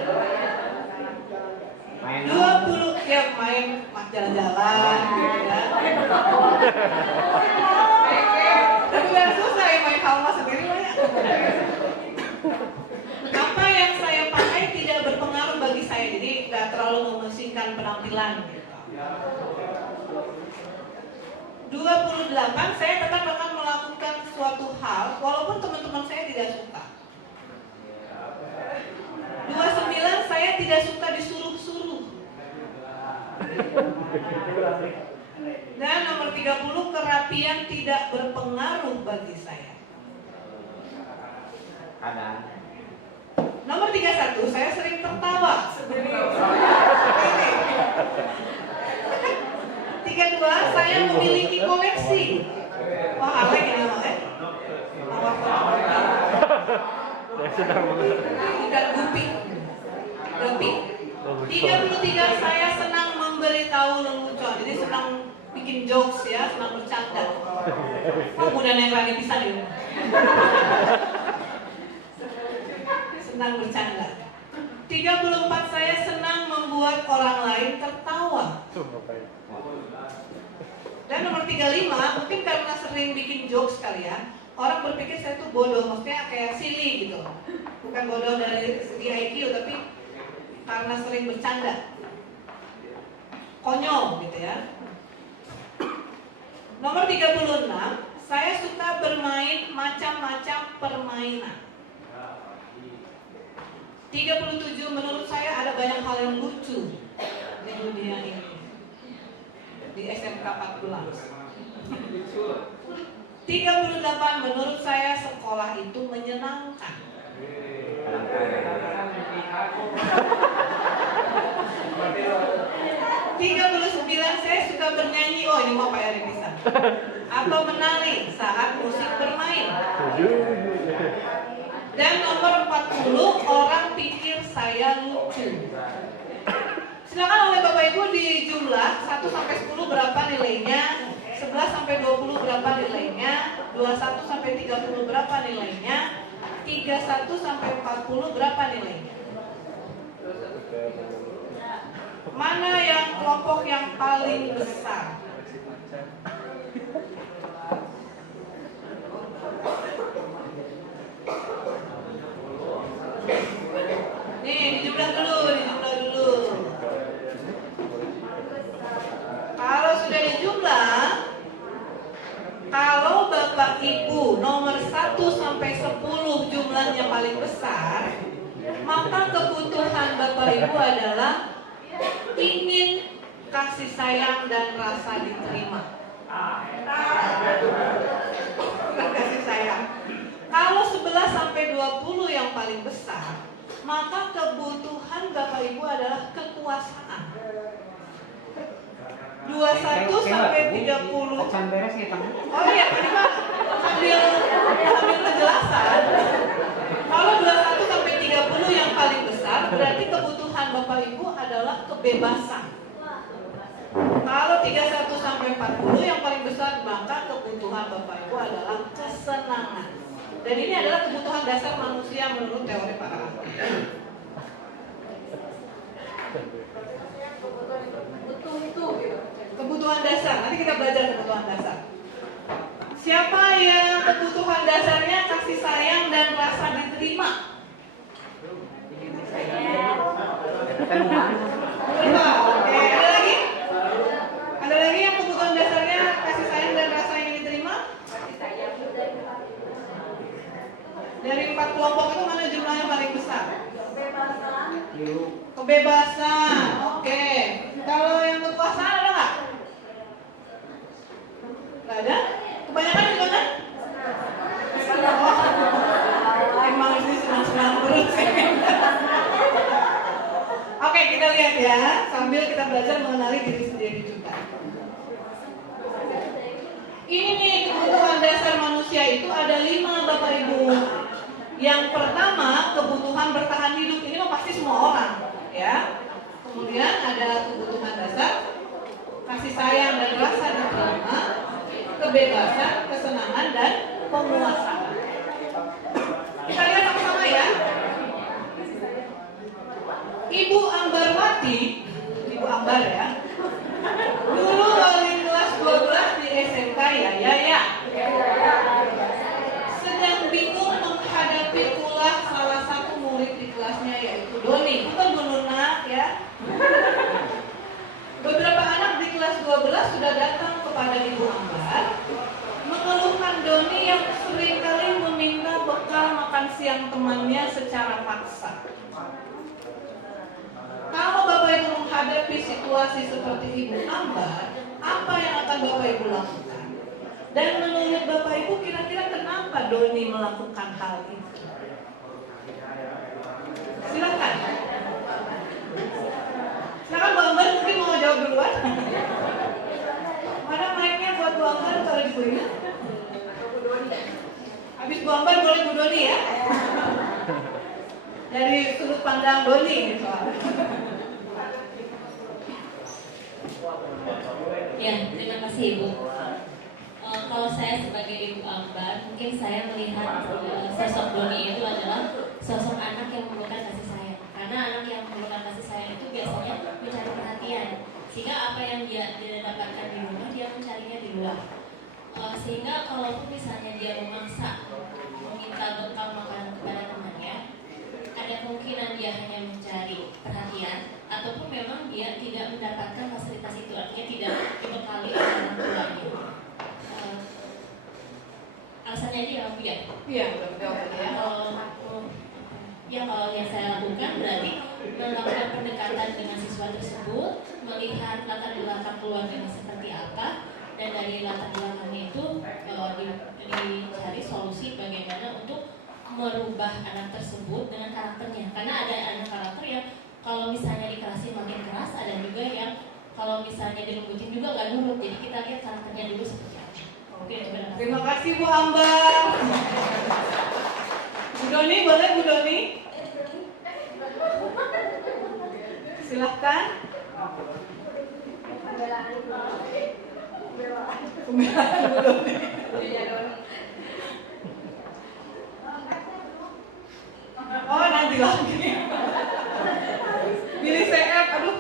20, ya main jalan-jalan gitu ya. Tapi gak susah ya main halma sendiri banyak. Apa yang saya pakai tidak berpengaruh bagi saya, jadi gak terlalu memusingkan penampilan gitu. 28, saya tetap akan melakukan suatu hal walaupun teman-teman saya tidak suka. 29, saya tidak suka disuruh-suruh. Dan nomor 30, kerapian tidak berpengaruh bagi saya. Nomor 31, saya sering tertawa sebelum ini. 32, saya memiliki koleksi. Wah, Alek ini mah ya. Saya sedang Ikan gupi. 33, saya senang memberitahu lelucon. Jadi senang bikin jokes ya, senang bercanda. Oh, mudah yang lagi bisa nih. Senang bercanda. 34, saya senang membuat orang lain tertawa. Dan nomor 35, mungkin karena sering bikin jokes kali ya, orang berpikir saya tuh bodoh, maksudnya kayak silly gitu. Bukan bodoh dari segi IQ, tapi karena sering bercanda. Konyol gitu ya. Nomor 36, saya suka bermain macam-macam permainan. 37, menurut saya ada banyak hal yang lucu di dunia ini. Di SMK 14. 38, menurut saya sekolah itu menyenangkan. 39, saya suka bernyanyi. Oh, ini mau Pak Eri bisa. Atau menari saat musik bermain. Dan nomor 40, orang pikir saya lucu. Silakan oleh Bapak Ibu di jumlah 1 sampai 10 berapa nilainya, 11 sampai 20 berapa nilainya, 21 sampai 30 berapa nilainya, 31 sampai 40 berapa nilainya. Mana yang kelompok yang paling besar? Nih, dijumlah dulu. Kalau sudah dijumlah, kalau Bapak Ibu nomor 1 sampai 10 jumlahnya paling besar, maka kebutuhan Bapak Ibu adalah ingin kasih sayang dan rasa diterima. Kasih sayang. Kalau 11 sampai 20 yang paling besar, maka kebutuhan Bapak Ibu adalah kekuasaan. 21 sampai 30. Beres nih, Kang. Oh iya, ini Pak sambil penjelasan. Kalau 21 sampai 30 yang paling besar, berarti kebutuhan Bapak Ibu adalah kebebasan. Kalau 31 sampai 40 yang paling besar, maka kebutuhan Bapak Ibu adalah kesenangan. Dan ini adalah kebutuhan dasar manusia menurut teori para ahli. Kebutuhan dasar, nanti kita belajar kebutuhan dasar. Siapa yang kebutuhan dasarnya kasih sayang dan rasa diterima? Oke, ada lagi? Ada lagi yang kebutuhan dasarnya kasih sayang dan rasa yang diterima? Dari 4 kelompok itu mana jumlahnya paling besar? Kebebasan. Oke. Kalau yang kekuasaan ada nggak? Nggak ada? Kebanyakan di mana? Oh, emang ini senang-senang terus sih. Oke, kita lihat ya, sambil kita belajar mengenali diri sendiri juga. Ini nih kebutuhan dasar manusia itu ada 5 Bapak Ibu. Yang pertama kebutuhan bertahan hidup, ini mah pasti semua orang, ya. Kemudian ada kebutuhan dasar kasih sayang dan rasa diterima, kebebasan, kesenangan dan penguasaan. Kita lihat sama-sama ya. Ibu Ambarwati, Ibu Ambar ya. Dulu wali kelas 12 di SMK ya. Sedang bingung menghadapi ulah salah satu murid di kelasnya yaitu Doni. Bukan Bu Nurna ya. Beberapa anak di kelas 12 sudah datang kepada Ibu Ambar mengeluhkan Doni yang seringkali meminta bekal makan siang temannya secara paksa. Kalau Bapak Ibu menghadapi situasi seperti Ibu Ambar, apa yang akan Bapak Ibu lakukan? Dan menurut Bapak Ibu kira-kira kenapa Doni melakukan hal itu? Silakan. Silakan Bu Ambar, mungkin mau jawab duluan. Mana mic-nya buat Bu Ambar kalau Ibu ini? Habis Bu Ambar boleh Bu Doni ya? Dari sudut pandang Doni soalnya. Ya, terima kasih Ibu. Kalau saya sebagai Ibu Ambar, mungkin saya melihat sosok Doni itu adalah sosok anak yang memerlukan kasih sayang. Karena anak yang memerlukan kasih sayang itu biasanya mencari perhatian. Sehingga apa yang dia dapatkan di rumah, dia mencarinya di luar. Sehingga kalaupun misalnya dia memaksa meminta bekal makanan kepada temannya, ada kemungkinan dia hanya mencari perhatian ataupun memang dia tidak mendapatkan fasilitas itu, artinya tidak dibekali oleh orang tuanya. Alasannya aja ya, Bu ya? Iya, betul ya. Kalau yang saya lakukan berarti melakukan pendekatan dengan siswa tersebut, melihat latar belakang keluarganya seperti apa, dan dari latar belakangnya itu dicari solusi bagaimana untuk merubah anak tersebut dengan karakternya. Karena ada anak karakter yang kalau misalnya dikerasin makin keras, ada juga yang kalau misalnya dilembutin juga nggak nurut. Jadi kita lihat karakternya dulu seperti apa. Oke, terima kasih Bu Ambar. Bu Doni, boleh Bu Doni? Silahkan. Pembelaan Bu Doni. Oh, nanti lagi. Pilih CF, aduh.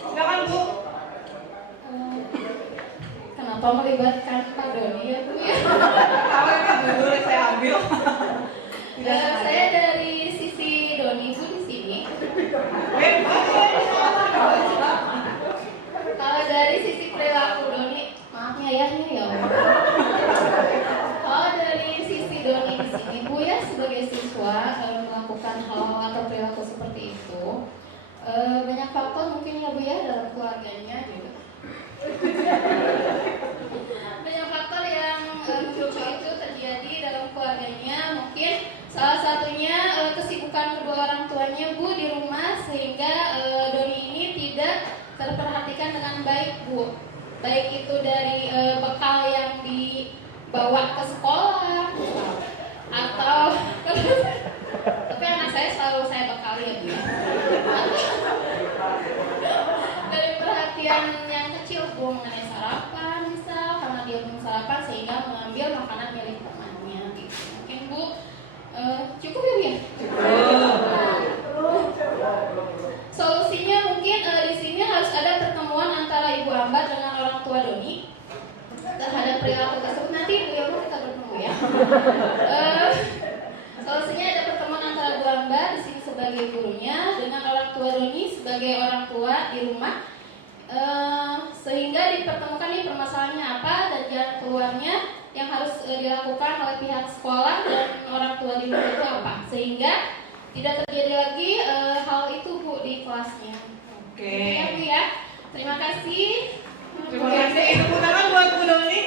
Silakan Bu. kenapa melibatkan Pak Doni ya Bu ya? Tahu ini judul saya ambil. Saya dari sisi Doni Bu di sini. Kalau dari sisi perilaku Doni, maaf ayahnya ya. Kalau dari sisi Doni di sini Bu ya sebagai siswa melakukan hal-hal atau perilaku seperti itu, Banyak faktor mungkin ya Bu ya dalam keluarganya juga. Banyak faktor yang memicu itu terjadi dalam keluarganya. Mungkin salah satunya kesibukan kedua orang tuanya Bu di rumah, sehingga Doni ini tidak terperhatikan dengan baik Bu. Baik itu dari bekal yang dibawa ke sekolah atau tapi anak saya selalu saya bekali ya Bu. Dari perhatian yang kecil Bu mengenai sarapan misal, karena dia belum sarapan sehingga mengambil makanan milik temannya gitu. Mungkin Bu cukup ya Bu ya? Solusinya mungkin di sini harus ada pertemuan antara Ibu Ambar dengan orang tua Doni terhadap perilaku tersebut. Nanti Bu Yono kita bertemu ya. Solusinya ada pertemuan antara Bu Ambar di sini sebagai gurunya dengan orang tua Doni sebagai orang tua di rumah, sehingga dipertemukan nih permasalahannya apa dan jalan keluarnya yang harus dilakukan oleh pihak sekolah dan orang tua di rumah itu apa, sehingga tidak terjadi lagi hal itu Bu di kelasnya. Oke. Ya Bu ya. Terima kasih. Terima kasih. Tepuk tangan buat Bu Doni.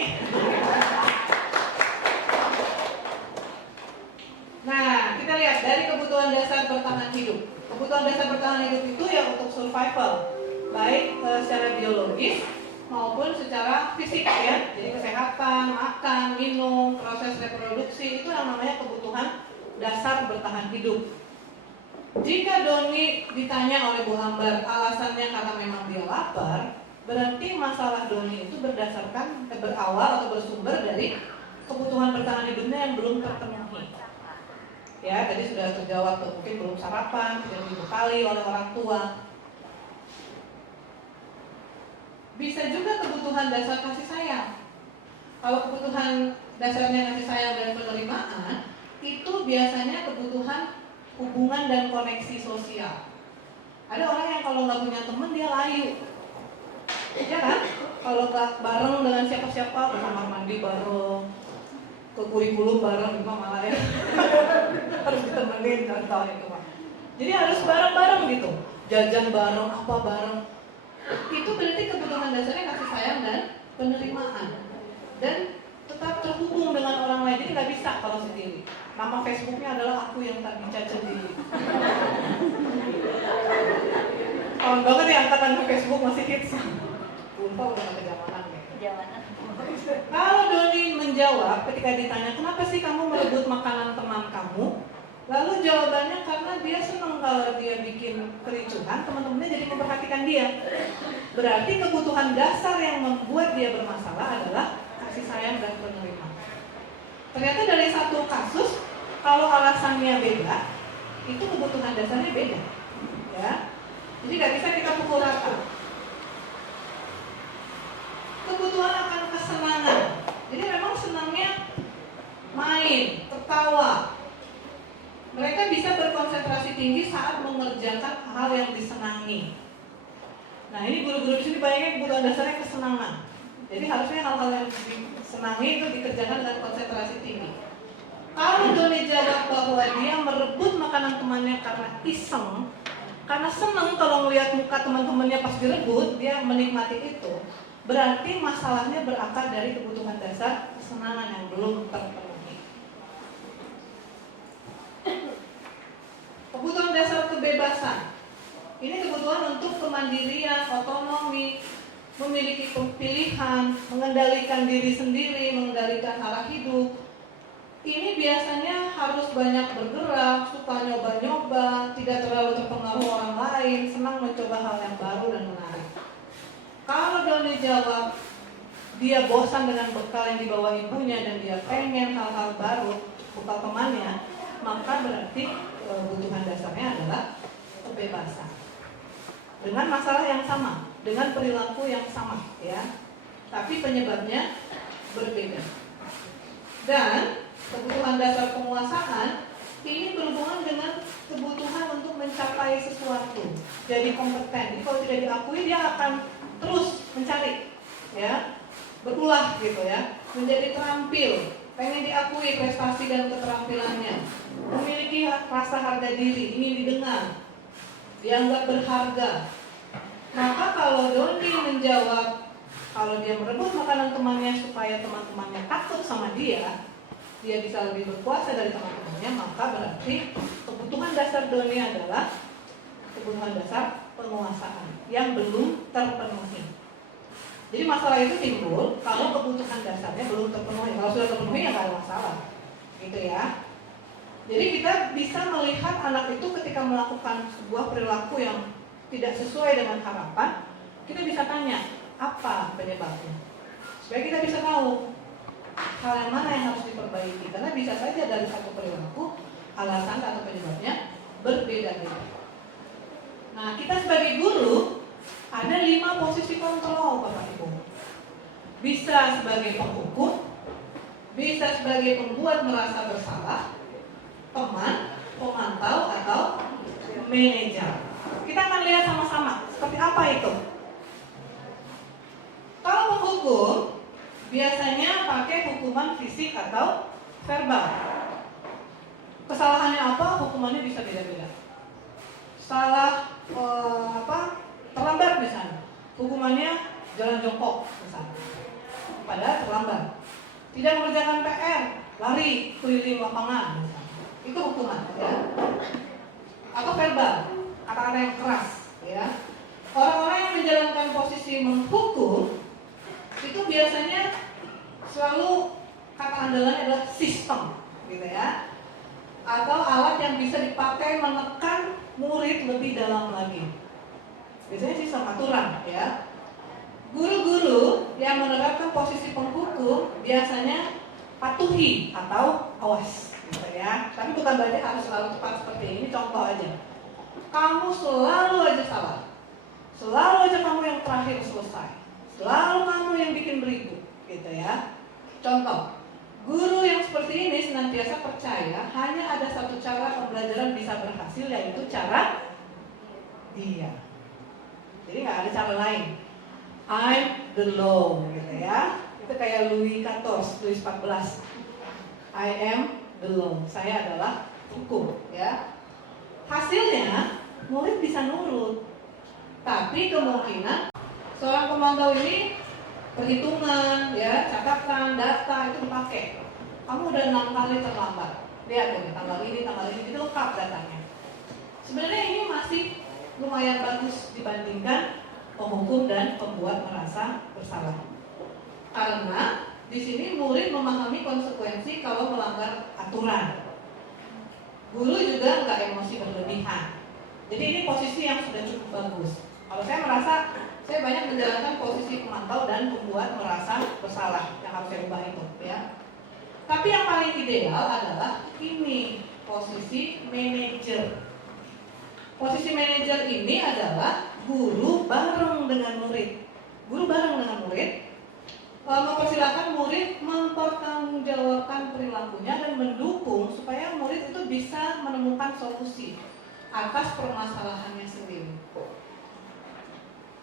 Nah, kita lihat dari kebutuhan dasar bertahan hidup. Kebutuhan dasar bertahan hidup itu ya untuk survival, baik secara biologis maupun secara fisik ya. Jadi kesehatan, makan, minum, proses reproduksi itu yang namanya kebutuhan dasar bertahan hidup. Jika Doni ditanya oleh Bu Ambar alasannya karena memang dia lapar, berarti masalah Doni itu berawal atau bersumber dari kebutuhan bertahan hidupnya yang belum terpenuhi. Ya, tadi sudah terjawab tuh, mungkin belum sarapan, tidak dibekali oleh orang tua. Bisa juga kebutuhan dasar kasih sayang. Kalau kebutuhan dasarnya kasih sayang dan penerimaan, itu biasanya kebutuhan hubungan dan koneksi sosial. Ada orang yang kalau nggak punya teman dia layu, ya kan? Kalau nggak bareng dengan siapa-siapa, ke kamar mandi bareng, ke kurikulum bareng, itu malah ya harus ditemenin atau itu mah. Jadi harus bareng-bareng gitu, jajan bareng, apa bareng. Itu berarti kebutuhan dasarnya kasih sayang dan penerimaan, dan tetap terhubung dengan orang lain. Jadi nggak bisa kalau sendiri. Nama Facebooknya adalah aku yang tak dicaca sendiri. Kawan banget ya angkatan ke Facebook masih hits. Lupa udah nggak kejamanan ya. Kalau Doni menjawab ketika ditanya kenapa sih kamu merebut makanan teman kamu, lalu jawabannya karena dia senang kalau dia bikin kericuhan, teman-temannya jadi memperhatikan dia. Berarti kebutuhan dasar yang membuat dia bermasalah adalah kasih sayang dan penerimaan. Ternyata dari satu kasus, kalau alasannya beda, itu kebutuhan dasarnya beda, ya. Jadi nggak bisa kita pukul rata. Kebutuhan akan kesenangan. Jadi memang senangnya main, tertawa. Mereka bisa berkonsentrasi tinggi saat mengerjakan hal yang disenangi. Nah, ini guru-guru di sini banyaknya kebutuhan dasarnya kesenangan. Jadi harusnya hal-hal yang disenangi itu dikerjakan dengan konsentrasi tinggi. Kalau Doni jawab bahwa dia merebut makanan temannya karena iseng, karena senang kalau melihat muka teman-temannya pas direbut, dia menikmati itu. Berarti masalahnya berakar dari kebutuhan dasar kesenangan yang belum terpenuhi. Kebutuhan dasar kebebasan. Ini kebutuhan untuk kemandirian, otonomi, memiliki pilihan, mengendalikan diri sendiri, mengendalikan arah hidup. Ini biasanya harus banyak bergerak, suka nyoba-nyoba, tidak terlalu terpengaruh orang lain, senang mencoba hal yang baru dan menarik. Kalau Doni jawab dia bosan dengan bekal yang dibawa ibunya dan dia pengen hal-hal baru, bekal temannya, maka berarti kebutuhan dasarnya adalah kebebasan. Dengan masalah yang sama, dengan perilaku yang sama, ya. Tapi penyebabnya berbeda. Dan kebutuhan dasar penguasaan ini berhubungan dengan kebutuhan untuk mencapai sesuatu, jadi kompeten. Jadi kalau tidak diakui dia akan terus mencari, ya, berulah gitu ya, menjadi terampil, pengen diakui prestasi dan keterampilannya, memiliki rasa harga diri, ingin didengar. dianggap berharga. Maka kalau Doni menjawab kalau dia merebut makanan temannya supaya teman-temannya takut sama dia bisa lebih berkuasa dari teman-temannya, maka berarti kebutuhan dasar Doni adalah kebutuhan dasar penguasaan yang belum terpenuhi. Jadi masalah itu timbul kalau kebutuhan dasarnya belum terpenuhi. Kalau sudah terpenuhi ya nggak ada masalah, gitu ya. Jadi kita bisa melihat anak itu ketika melakukan sebuah perilaku yang tidak sesuai dengan harapan, kita bisa tanya apa penyebabnya, supaya kita bisa tahu hal yang mana yang harus diperbaiki. Karena bisa saja dari satu perilaku alasan atau penyebabnya berbeda-beda. Nah, kita sebagai guru ada 5 posisi kontrol, Bapak Ibu. Bisa sebagai penghukum, bisa sebagai pembuat merasa bersalah, teman, pemantau, atau manajer. Kita akan lihat sama-sama seperti apa itu. Kalau penghukum biasanya pakai hukuman fisik atau verbal. Kesalahannya apa? Hukumannya bisa beda-beda. Salah terlambat misalnya, hukumannya jalan jongkok misalnya, padahal terlambat. Tidak mengerjakan PR, lari keliling lapangan misalnya. Itu hukuman, ya. Atau verbal, kata-kata yang keras, ya. Orang-orang yang menjalankan posisi menghukum itu biasanya selalu kata andalannya adalah sistem, gitu ya. Atau alat yang bisa dipakai menekan murid lebih dalam lagi. Biasanya sistem aturan, ya. Guru-guru yang menerapkan posisi penghukum biasanya patuhi atau awas, gitu ya. Tapi bukan berarti harus selalu tepat seperti ini. Contoh aja, kamu selalu aja salah, selalu aja kamu yang terakhir selesai, selalu kamu yang bikin berikut, gitu ya. Contoh, guru yang seperti ini senantiasa percaya hanya ada satu cara pembelajaran bisa berhasil, yaitu cara dia. Jadi nggak ada cara lain. I'm the law, gitu ya. Itu kayak Louis XIV. I am the law. Saya adalah hukum, ya. Hasilnya murid bisa nurut, tapi kemungkinan seorang pemantau ini perhitungan, ya, catatan, data itu dipakai. Kamu udah 6 kali terlambat. Lihat deh, tanggal ini itu lengkap datanya. Sebenarnya ini masih lumayan bagus dibandingkan penghukum dan pembuat merasa bersalah. Karena di sini murid memahami konsekuensi kalau melanggar aturan. Guru juga nggak emosi berlebihan. Jadi ini posisi yang sudah cukup bagus. Kalau saya merasa saya banyak menjalankan posisi pemantau dan pembuat merasa bersalah yang harus saya ubah itu, ya. Tapi yang paling ideal adalah ini, posisi manajer. Posisi manajer ini adalah guru bareng dengan murid. Guru bareng dengan murid mempersilahkan murid mempertanggungjawabkan perilakunya dan mendukung supaya murid itu bisa menemukan solusi atas permasalahannya sendiri.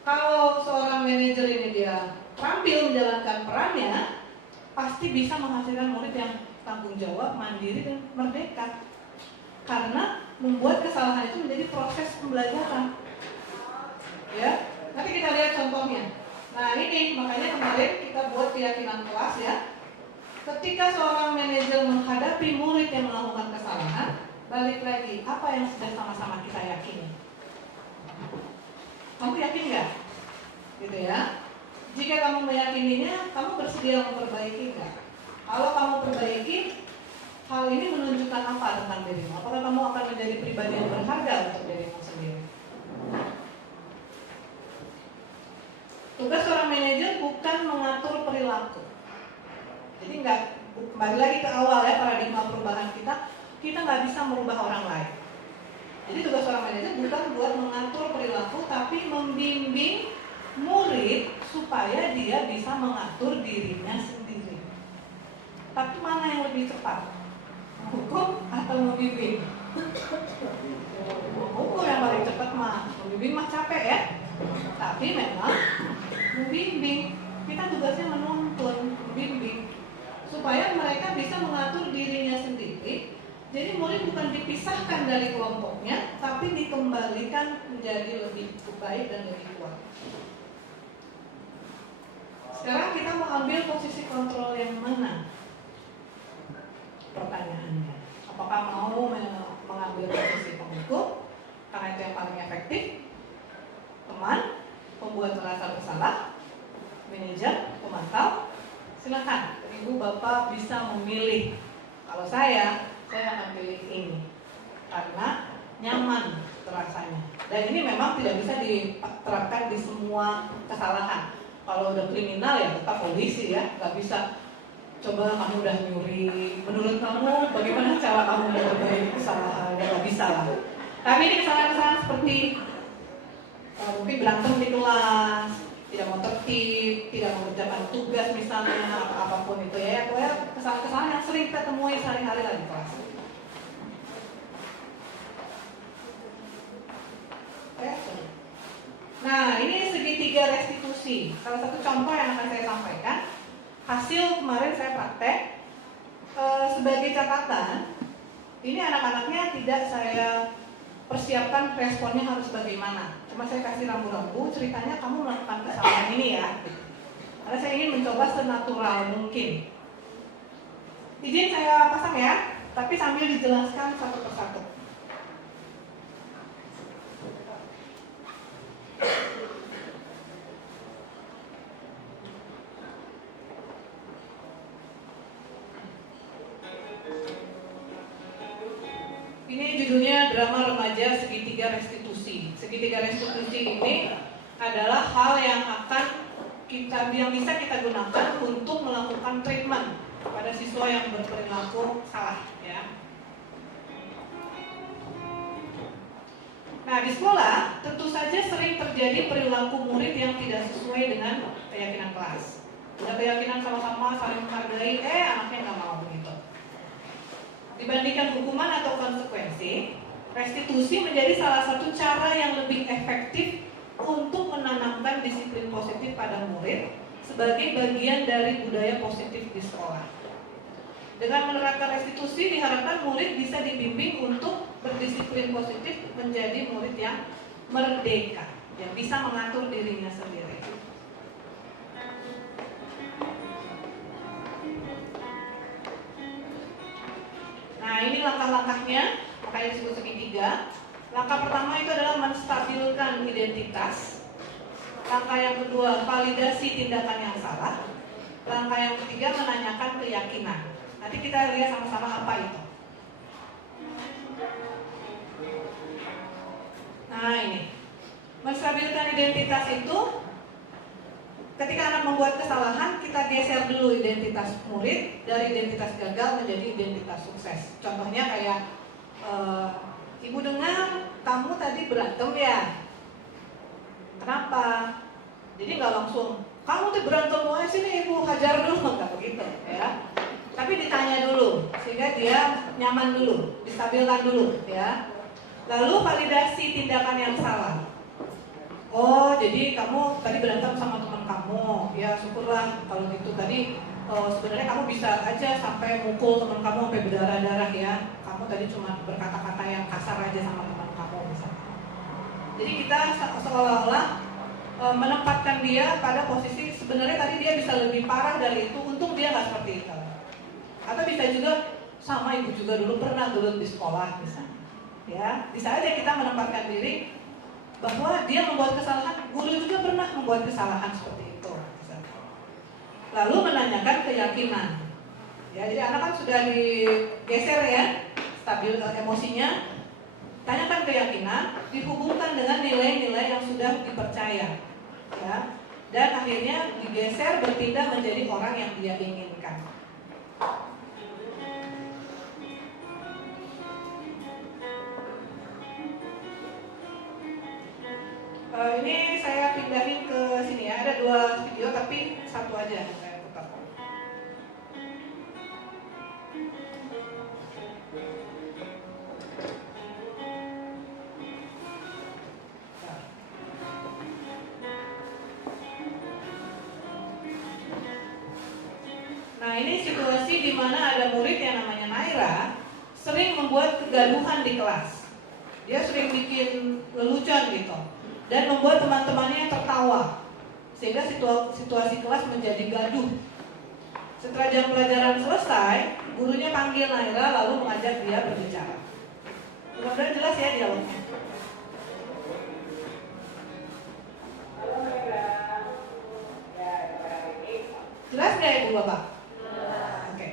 Kalau seorang manajer ini dia terampil menjalankan perannya, pasti bisa menghasilkan murid yang tanggung jawab, mandiri, dan merdeka. Karena membuat kesalahan itu menjadi proses pembelajaran. Ya, nanti kita lihat contohnya. Nah ini makanya kemarin kita buat keyakinan kelas, ya. Ketika seorang manajer menghadapi murid yang melakukan kesalahan, balik lagi, apa yang sudah sama-sama kita yakini? Kamu yakin nggak? Gitu ya. Jika kamu meyakininya, kamu bersedia memperbaiki nggak? Kalau kamu perbaiki, hal ini menunjukkan apa tentang dirimu? Apakah kamu akan menjadi pribadi yang berharga untuk dirimu sendiri? Tugas seorang manajer bukan mengatur perilaku. Jadi nggak, kembali lagi ke awal ya, paradigma perubahan kita nggak bisa merubah orang lain. Jadi tugas seorang manajer bukan buat mengatur perilaku, tapi membimbing murid supaya dia bisa mengatur dirinya sendiri. Tapi mana yang lebih cepat? Hukum atau membimbing? Hukum yang paling cepat mah, membimbing mah capek ya. Tapi memang membimbing, kita tugasnya menuntun, membimbing supaya mereka bisa mengatur dirinya sendiri. Jadi murid bukan dipisahkan dari kelompoknya, tapi dikembalikan menjadi lebih baik dan lebih kuat. Sekarang kita mau ambil posisi kontrol yang mana? Pertanyaannya, apakah mau mengambil posisi penghukum karena itu yang paling efektif, teman, pembuat merasa bersalah, manajer, pemantau? Silakan, ibu bapak bisa memilih. Kalau saya akan pilih ini karena nyaman terasanya. Dan ini memang tidak bisa diterapkan di semua kesalahan. Kalau udah kriminal ya tetap polisi ya, nggak bisa. Coba kamu udah nyuri, menurut kamu bagaimana cara kamu memperbaiki kesalahan? Nggak bisa lah. Tapi ini kesalahan-kesalahan seperti mungkin berantem di kelas, tidak mau tertib, tidak mengerjakan tugas misalnya, apapun itu ya. Kesalahan-kesalahan yang sering kita temui sehari-hari lah di kelas. Nah, ini segitiga restitusi. Salah satu contoh yang akan saya sampaikan. Hasil kemarin saya praktek. Sebagai catatan, ini anak-anaknya tidak saya persiapkan responnya harus bagaimana. Cuma saya kasih rambu-rambu, ceritanya kamu melakukan kesalahan ini ya. Karena saya ingin mencoba senatural mungkin. Izin saya pasang ya, tapi sambil dijelaskan satu persatu. Ini judulnya drama remaja segitiga restitusi. Segitiga restitusi ini adalah hal yang bisa kita gunakan untuk melakukan treatment pada siswa yang berperilaku salah ya. Nah, di sekolah tentu saja sering terjadi perilaku murid yang tidak sesuai dengan keyakinan kelas. Ada keyakinan sama-sama saling menghargai, anaknya nggak mau begitu. Dibandingkan hukuman atau konsekuensi, restitusi menjadi salah satu cara yang lebih efektif untuk menanamkan disiplin positif pada murid sebagai bagian dari budaya positif di sekolah. Dengan menerapkan restitusi, diharapkan murid bisa dibimbing untuk berdisiplin positif menjadi murid yang merdeka, yang bisa mengatur dirinya sendiri. Nah, ini langkah-langkahnya, makanya disebut segitiga. Langkah pertama itu adalah menstabilkan identitas. Langkah yang kedua, validasi tindakan yang salah. Langkah yang ketiga, menanyakan keyakinan. Nanti kita lihat sama-sama apa itu. Nah, ini. Menstabilkan identitas itu, ketika anak membuat kesalahan, kita geser dulu identitas murid dari identitas gagal menjadi identitas sukses. Contohnya kayak, ibu dengar kamu tadi berantem ya? Kenapa? Jadi nggak langsung, kamu tuh berantem, sini ibu hajar dulu, nggak begitu ya. Tapi ditanya dulu, sehingga dia nyaman dulu, distabilkan dulu ya. Lalu validasi tindakan yang salah. Oh, jadi kamu tadi berantem sama teman kamu, ya syukurlah kalau gitu. Tadi sebenarnya kamu bisa aja sampai mukul teman kamu sampai berdarah-darah ya. Kamu tadi cuma berkata-kata yang kasar aja sama teman kamu misalnya. Jadi kita seolah-olah menempatkan dia pada posisi sebenarnya tadi dia bisa lebih parah dari itu, untung dia nggak seperti itu. Atau bisa juga sama ibu juga dulu pernah gelut di sekolah misalnya. Ya, bisa aja kita menempatkan diri bahwa dia membuat kesalahan, guru juga pernah membuat kesalahan seperti itu. Lalu menanyakan keyakinan. Ya, jadi anak kan sudah digeser ya, stabil emosinya. Tanyakan keyakinan, dihubungkan dengan nilai-nilai yang sudah dipercaya. Ya, dan akhirnya digeser bertindak menjadi orang yang dia inginkan. Ini saya pindahin ke sini ya, ada 2 video tapi satu aja yang saya putar. Nah, ini situasi di mana ada murid yang namanya Naira sering membuat kegaduhan di kelas. Dia sering bikin lelucon gitu dan membuat teman-temannya tertawa sehingga situasi kelas menjadi gaduh. Setelah jam pelajaran selesai, gurunya panggil Naira lalu mengajak dia berbicara. Mudah-mudahan jelas ya dialognya. Jelas nggak Ibu Bapak? Oke.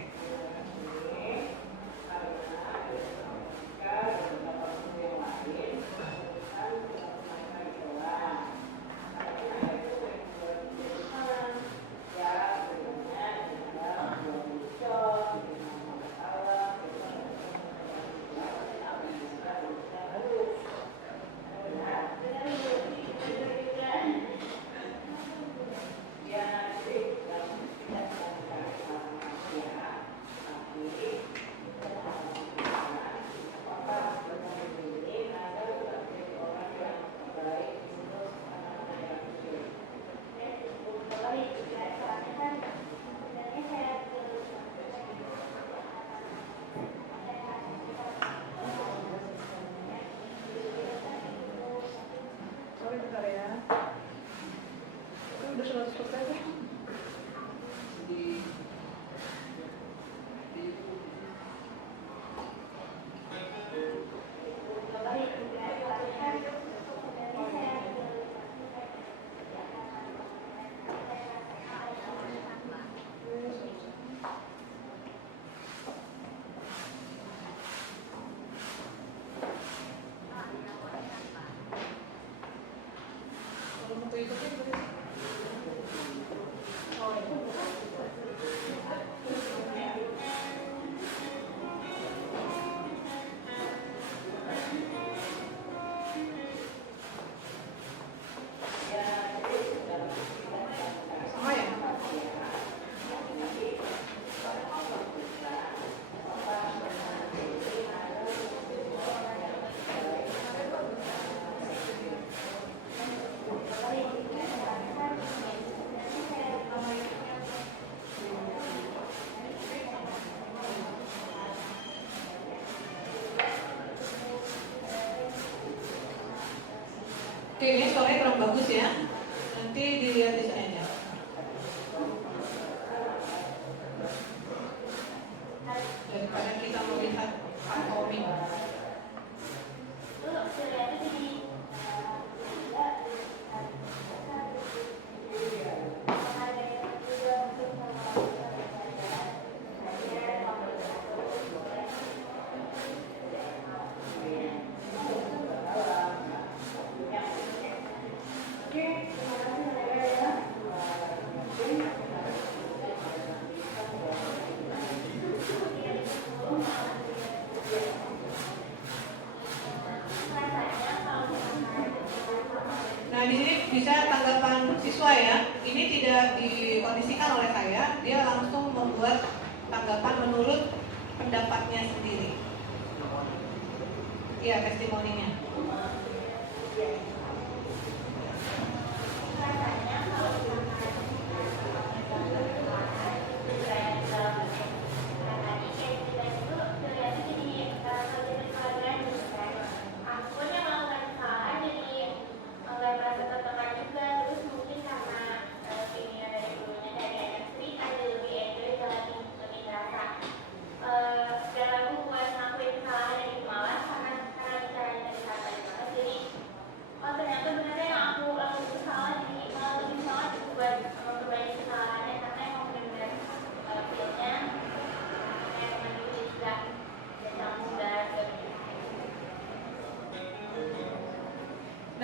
Oke, ini suaranya kurang bagus ya. Nanti dilihat desainnya. Daripada kita melihat pantomim. Nah, di sini bisa tanggapan siswa ya. Ini tidak dikondisikan oleh saya, dia langsung membuat tanggapan menurut pendapatnya sendiri. Iya, testimoninya.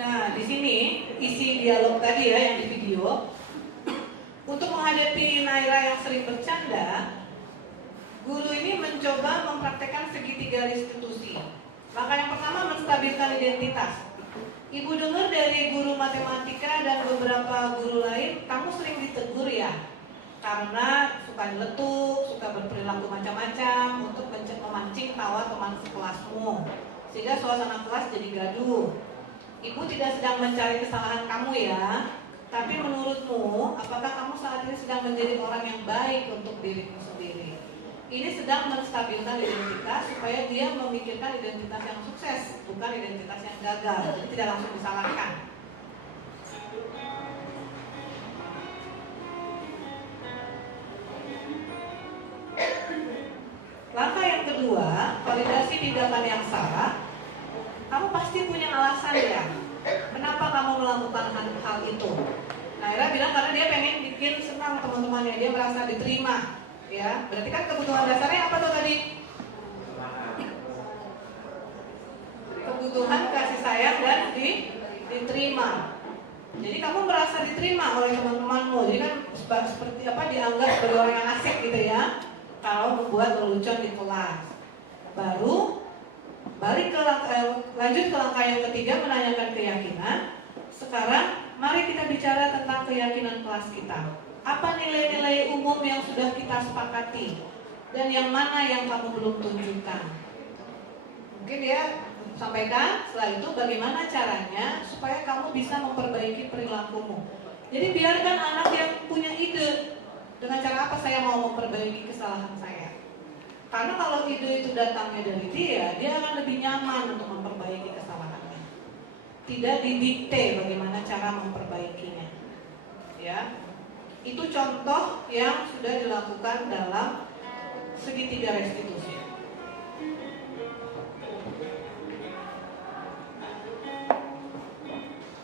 Nah, di sini isi dialog tadi ya yang di video. Untuk menghadapi Naira yang sering bercanda, guru ini mencoba mempraktekkan segitiga restitusi. Langkah yang pertama, menstabilkan identitas. Ibu dengar dari guru matematika dan beberapa guru lain, kamu sering ditegur ya, karena suka nyeletuk, suka berperilaku macam-macam untuk memancing tawa teman sekelasmu, sehingga suasana kelas jadi gaduh. Ibu tidak sedang mencari kesalahan kamu ya, tapi menurutmu, apakah kamu saat ini sedang menjadi orang yang baik untuk dirimu sendiri? ini sedang menstabilkan identitas supaya dia memikirkan identitas yang sukses, bukan identitas yang gagal. Jadi tidak langsung disalahkan. Langkah yang kedua, validasi tindakan yang salah. Kamu pasti punya alasan ya, kenapa kamu melakukan hal itu. Naira bilang karena dia pengen bikin senang teman-temannya, dia merasa diterima. Ya, berarti kan kebutuhan dasarnya apa tuh tadi? Kebutuhan kasih sayang dan diterima. Jadi kamu merasa diterima oleh teman-temanmu, jadi kan seperti apa, dianggap sebagai orang yang asik gitu ya. Kalau membuat lelucon di kelas, baru lanjut ke langkah yang ketiga, menanyakan keyakinan. Sekarang mari kita bicara tentang keyakinan kelas kita. Apa nilai-nilai umum yang sudah kita sepakati dan yang mana yang kamu belum tunjukkan? Mungkin ya sampaikan. Setelah itu bagaimana caranya supaya kamu bisa memperbaiki perilakumu. Jadi biarkan anak yang punya ide, dengan cara apa saya mau memperbaiki kesalahan saya. Karena kalau ide itu datangnya dari dia akan lebih nyaman untuk memperbaiki kesalahannya. Tidak didikte bagaimana cara memperbaikinya. Ya, itu contoh yang sudah dilakukan dalam segitiga restitusi.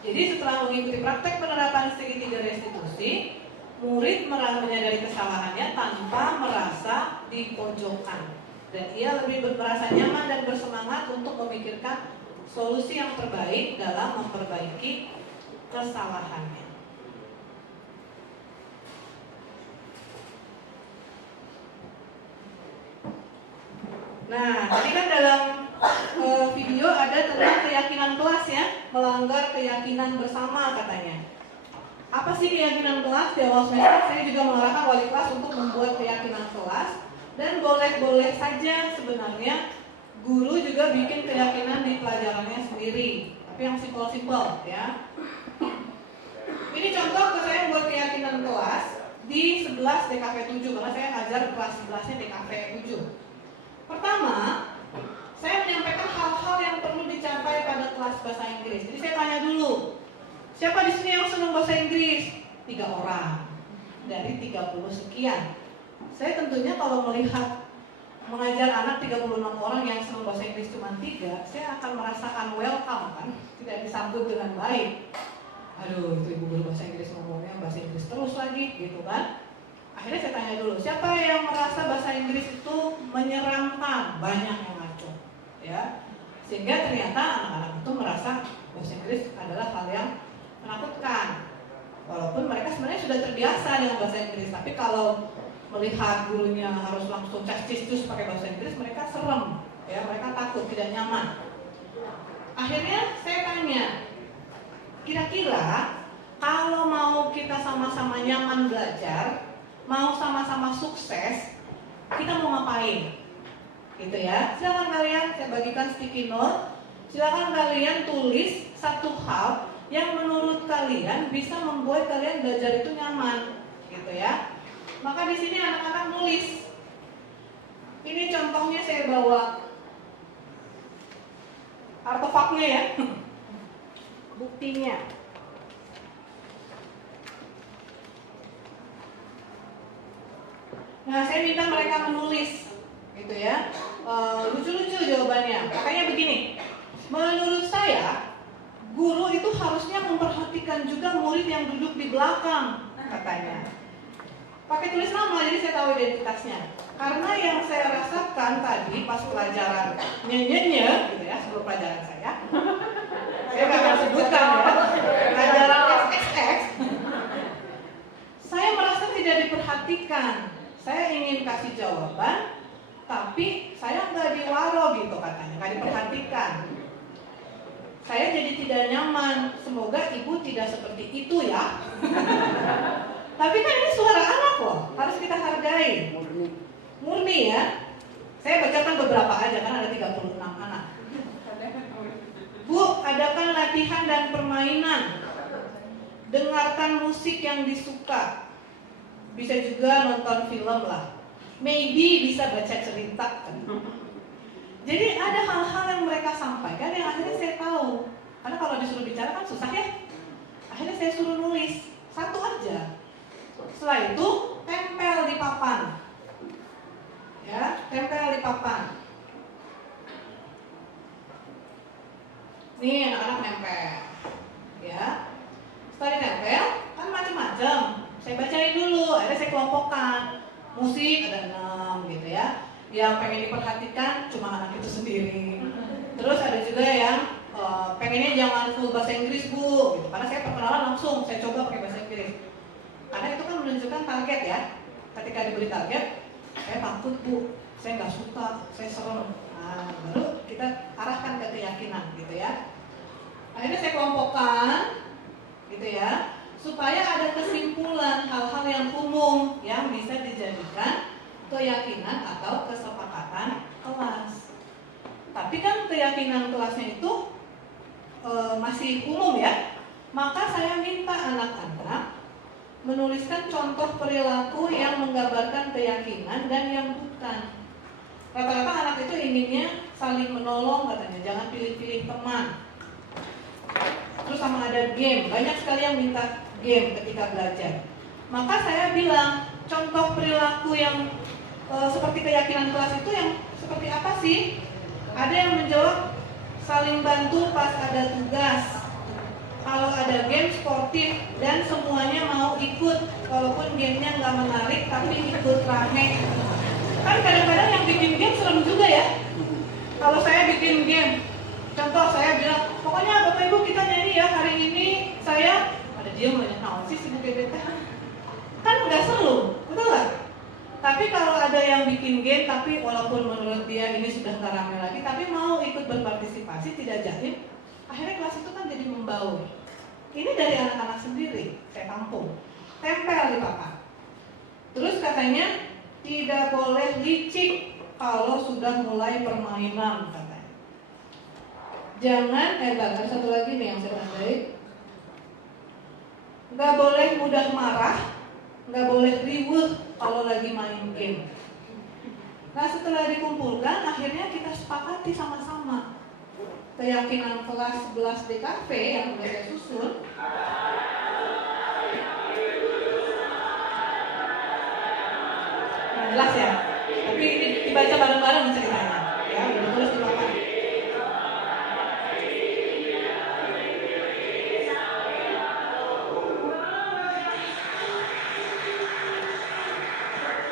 Jadi setelah mengikuti praktek penerapan segitiga restitusi, murid menyadari kesalahannya tanpa merasa dipojokkan, dan ia lebih merasa nyaman dan bersemangat untuk memikirkan solusi yang terbaik dalam memperbaiki kesalahannya. Nah, tadi kan dalam video ada tentang keyakinan kelas ya, melanggar keyakinan bersama katanya. Apa sih keyakinan kelas? Di awal semester saya juga mengarahkan wali kelas untuk membuat keyakinan kelas, dan boleh-boleh saja sebenarnya guru juga bikin keyakinan di pelajarannya sendiri, tapi yang simpel-simpel ya. Ini contoh saya buat keyakinan kelas di 11 DKV 7, karena saya ngajar kelas 11-nya DKV 7. Pertama, saya menyampaikan hal-hal yang perlu dicapai pada kelas bahasa Inggris. Jadi saya tanya dulu, siapa di sini yang senang bahasa Inggris? 3 orang dari 30 sekian. Saya tentunya kalau melihat mengajar anak 36 orang yang senang bahasa Inggris cuma 3, saya akan merasa unwelcome kan, tidak disambut dengan baik. Aduh, itu ibu guru bahasa Inggris ngomongnya bahasa Inggris terus lagi, gitu kan. Akhirnya saya tanya dulu, siapa yang merasa bahasa Inggris itu menyeramkan? Banyak yang ngaco, ya. Sehingga ternyata anak-anak itu merasa bahasa Inggris adalah hal yang menakutkan. Walaupun mereka sebenarnya sudah terbiasa dengan bahasa Inggris, tapi kalau melihat gurunya harus langsung cis pakai bahasa Inggris, mereka serem, ya, mereka takut, tidak nyaman. Akhirnya saya tanya, kira-kira kalau mau kita sama-sama nyaman belajar, mau sama-sama sukses, kita mau ngapain? Gitu ya. Silakan kalian, saya bagikan sticky note. Silakan kalian tulis satu hal yang menurut kalian bisa membuat kalian belajar itu nyaman, gitu ya. Maka di sini anak-anak nulis. Ini contohnya saya bawa artefaknya ya. Buktinya. Nah, saya minta mereka menulis, gitu ya. Lucu-lucu jawabannya. Makanya begini, menurut saya guru itu harusnya memperhatikan juga murid yang duduk di belakang, katanya. Pakai tulis nama, jadi saya tahu identitasnya. Karena yang saya rasakan tadi pas pelajaran nyenyenye, gitu ya, sebelum pelajaran saya nggak akan sebutkan ya, pelajaran XXX, saya merasa tidak diperhatikan. Saya ingin kasih jawaban, tapi saya nggak diwaro gitu katanya, nggak diperhatikan. Saya jadi tidak nyaman. Semoga ibu tidak seperti itu ya. Tapi kan ini suara anak loh, harus kita hargai. Murni ya. Saya bacakan beberapa aja karena ada 36 anak. Bu, adakan latihan dan permainan. Dengarkan musik yang disuka. Bisa juga nonton film lah. maybe bisa baca cerita. Jadi ada hal-hal yang mereka sampaikan yang akhirnya saya tahu. Karena kalau disuruh bicara kan susah ya. Akhirnya saya suruh nulis satu aja. Setelah itu tempel di papan. Ya, tempel di papan. Nih anak-anak nempel. Ya. Setelah ditempel kan macam-macam. Saya bacain dulu, akhirnya saya kelompokkan. Musik ada 6 gitu ya. Yang pengen diperhatikan cuma anak itu sendiri. Terus ada juga yang pengennya jangan full bahasa Inggris bu, gitu. Karena saya perkenalan langsung, saya coba pakai bahasa Inggris. Karena itu kan menunjukkan target ya. Ketika diberi target, saya takut bu, saya nggak suka, saya serem. Nah, baru kita arahkan ke keyakinan gitu ya. Akhirnya saya kelompokkan, gitu ya, supaya ada kesimpulan hal-hal yang umum yang bisa dijadikan keyakinan atau kesepakatan kelas. Tapi kan keyakinan kelasnya itu masih umum ya. Maka saya minta anak-anak menuliskan contoh perilaku yang menggambarkan keyakinan dan yang bukan. Rata-rata anak itu inginnya saling menolong katanya, jangan pilih-pilih teman. Terus sama ada game, banyak sekali yang minta game ketika belajar. Maka saya bilang, contoh perilaku yang seperti keyakinan kelas itu yang seperti apa sih? Ada yang menjawab saling bantu pas ada tugas. Kalau ada game sportif dan semuanya mau ikut, walaupun gamenya nggak menarik tapi ikut rame. Kan kadang-kadang yang bikin game serem juga ya. Kalau saya bikin game, contoh saya bilang, pokoknya Bapak Ibu kita nyanyi ya hari ini. Saya ada diem banyak naon sih sibuk gebeta. Kan nggak seru, betul nggak? Tapi kalau ada yang bikin game, tapi walaupun menurut dia ini sudah nggak rame lagi, tapi mau ikut berpartisipasi tidak jaim, akhirnya kelas itu kan jadi membaur. Ini dari anak-anak sendiri, saya tampung, tempel di papan. Terus katanya tidak boleh licik kalau sudah mulai permainan katanya. Jangan, ada satu lagi nih yang saya tandai. Nggak boleh mudah marah, nggak boleh ribut kalau lagi main game. Nah setelah dikumpulkan, akhirnya kita sepakati sama-sama. Keyakinan kelas 11 DKV yang udah saya susun. Nah, jelas ya, tapi ini dibaca bareng-bareng ceritanya. Ya, udah tulis di papan.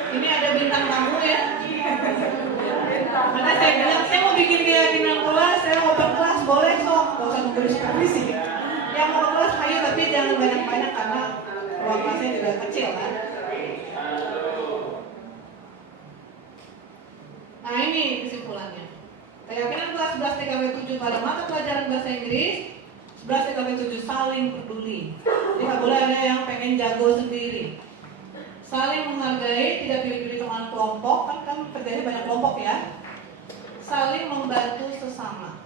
Ini ada bintang tamu ya. Karena saya bilang, saya mau bikin keyakinan kelas, saya mau kelas, boleh sok, gak usah memberi supervisi. Yang mau kelas, ayo, tapi jangan banyak-banyak karena ruang kelasnya juga kecil kan. Nah ini kesimpulannya. Keyakinan kelas 11 TKW 7 pada mata pelajaran bahasa Inggris, 11 TKW 7 saling peduli. Jadi gak boleh ada yang pengen jago sendiri. Saling menghargai, tidak pilih-pilih teman kelompok, kan kerjanya banyak kelompok ya. Saling membantu sesama.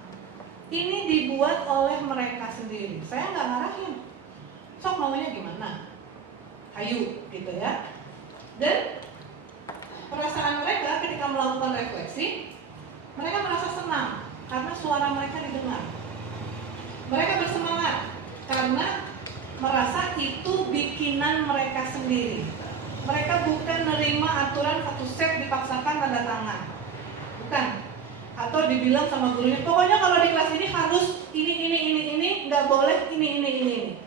Ini dibuat oleh mereka sendiri. Saya nggak ngarahin. Sok maunya gimana? Ayo, gitu ya. Dan perasaan mereka ketika melakukan refleksi, mereka merasa senang karena suara mereka didengar. Mereka bersemangat karena merasa itu bikinan mereka sendiri. Mereka bukan menerima aturan satu set dipaksakan tanda tangan. Bukan. Atau dibilang sama gurunya, pokoknya kalau di kelas ini harus ini, nggak boleh ini.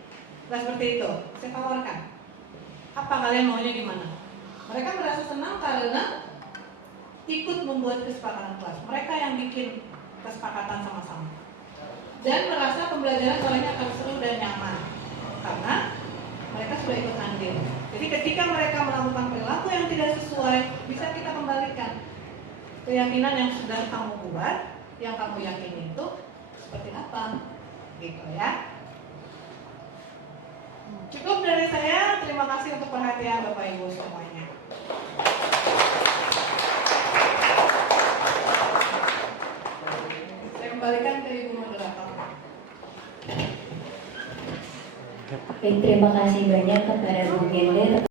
Nggak seperti itu. Saya tawarkan. Apa kalian maunya gimana? Mereka merasa senang karena ikut membuat kesepakatan kelas. Mereka yang bikin kesepakatan sama-sama. Dan merasa pembelajaran olehnya akan seru dan nyaman. Karena mereka sudah ikut andil. Jadi ketika mereka melakukan perilaku yang tidak sesuai, bisa kita kembalikan. Keyakinan yang sudah kamu buat, yang kamu yakini itu seperti apa? Gitu ya. Cukup dari saya. Terima kasih untuk perhatian Bapak Ibu semuanya. Saya kembalikan ke Ibu Moderator. Terima kasih banyak kepada Bu Gende.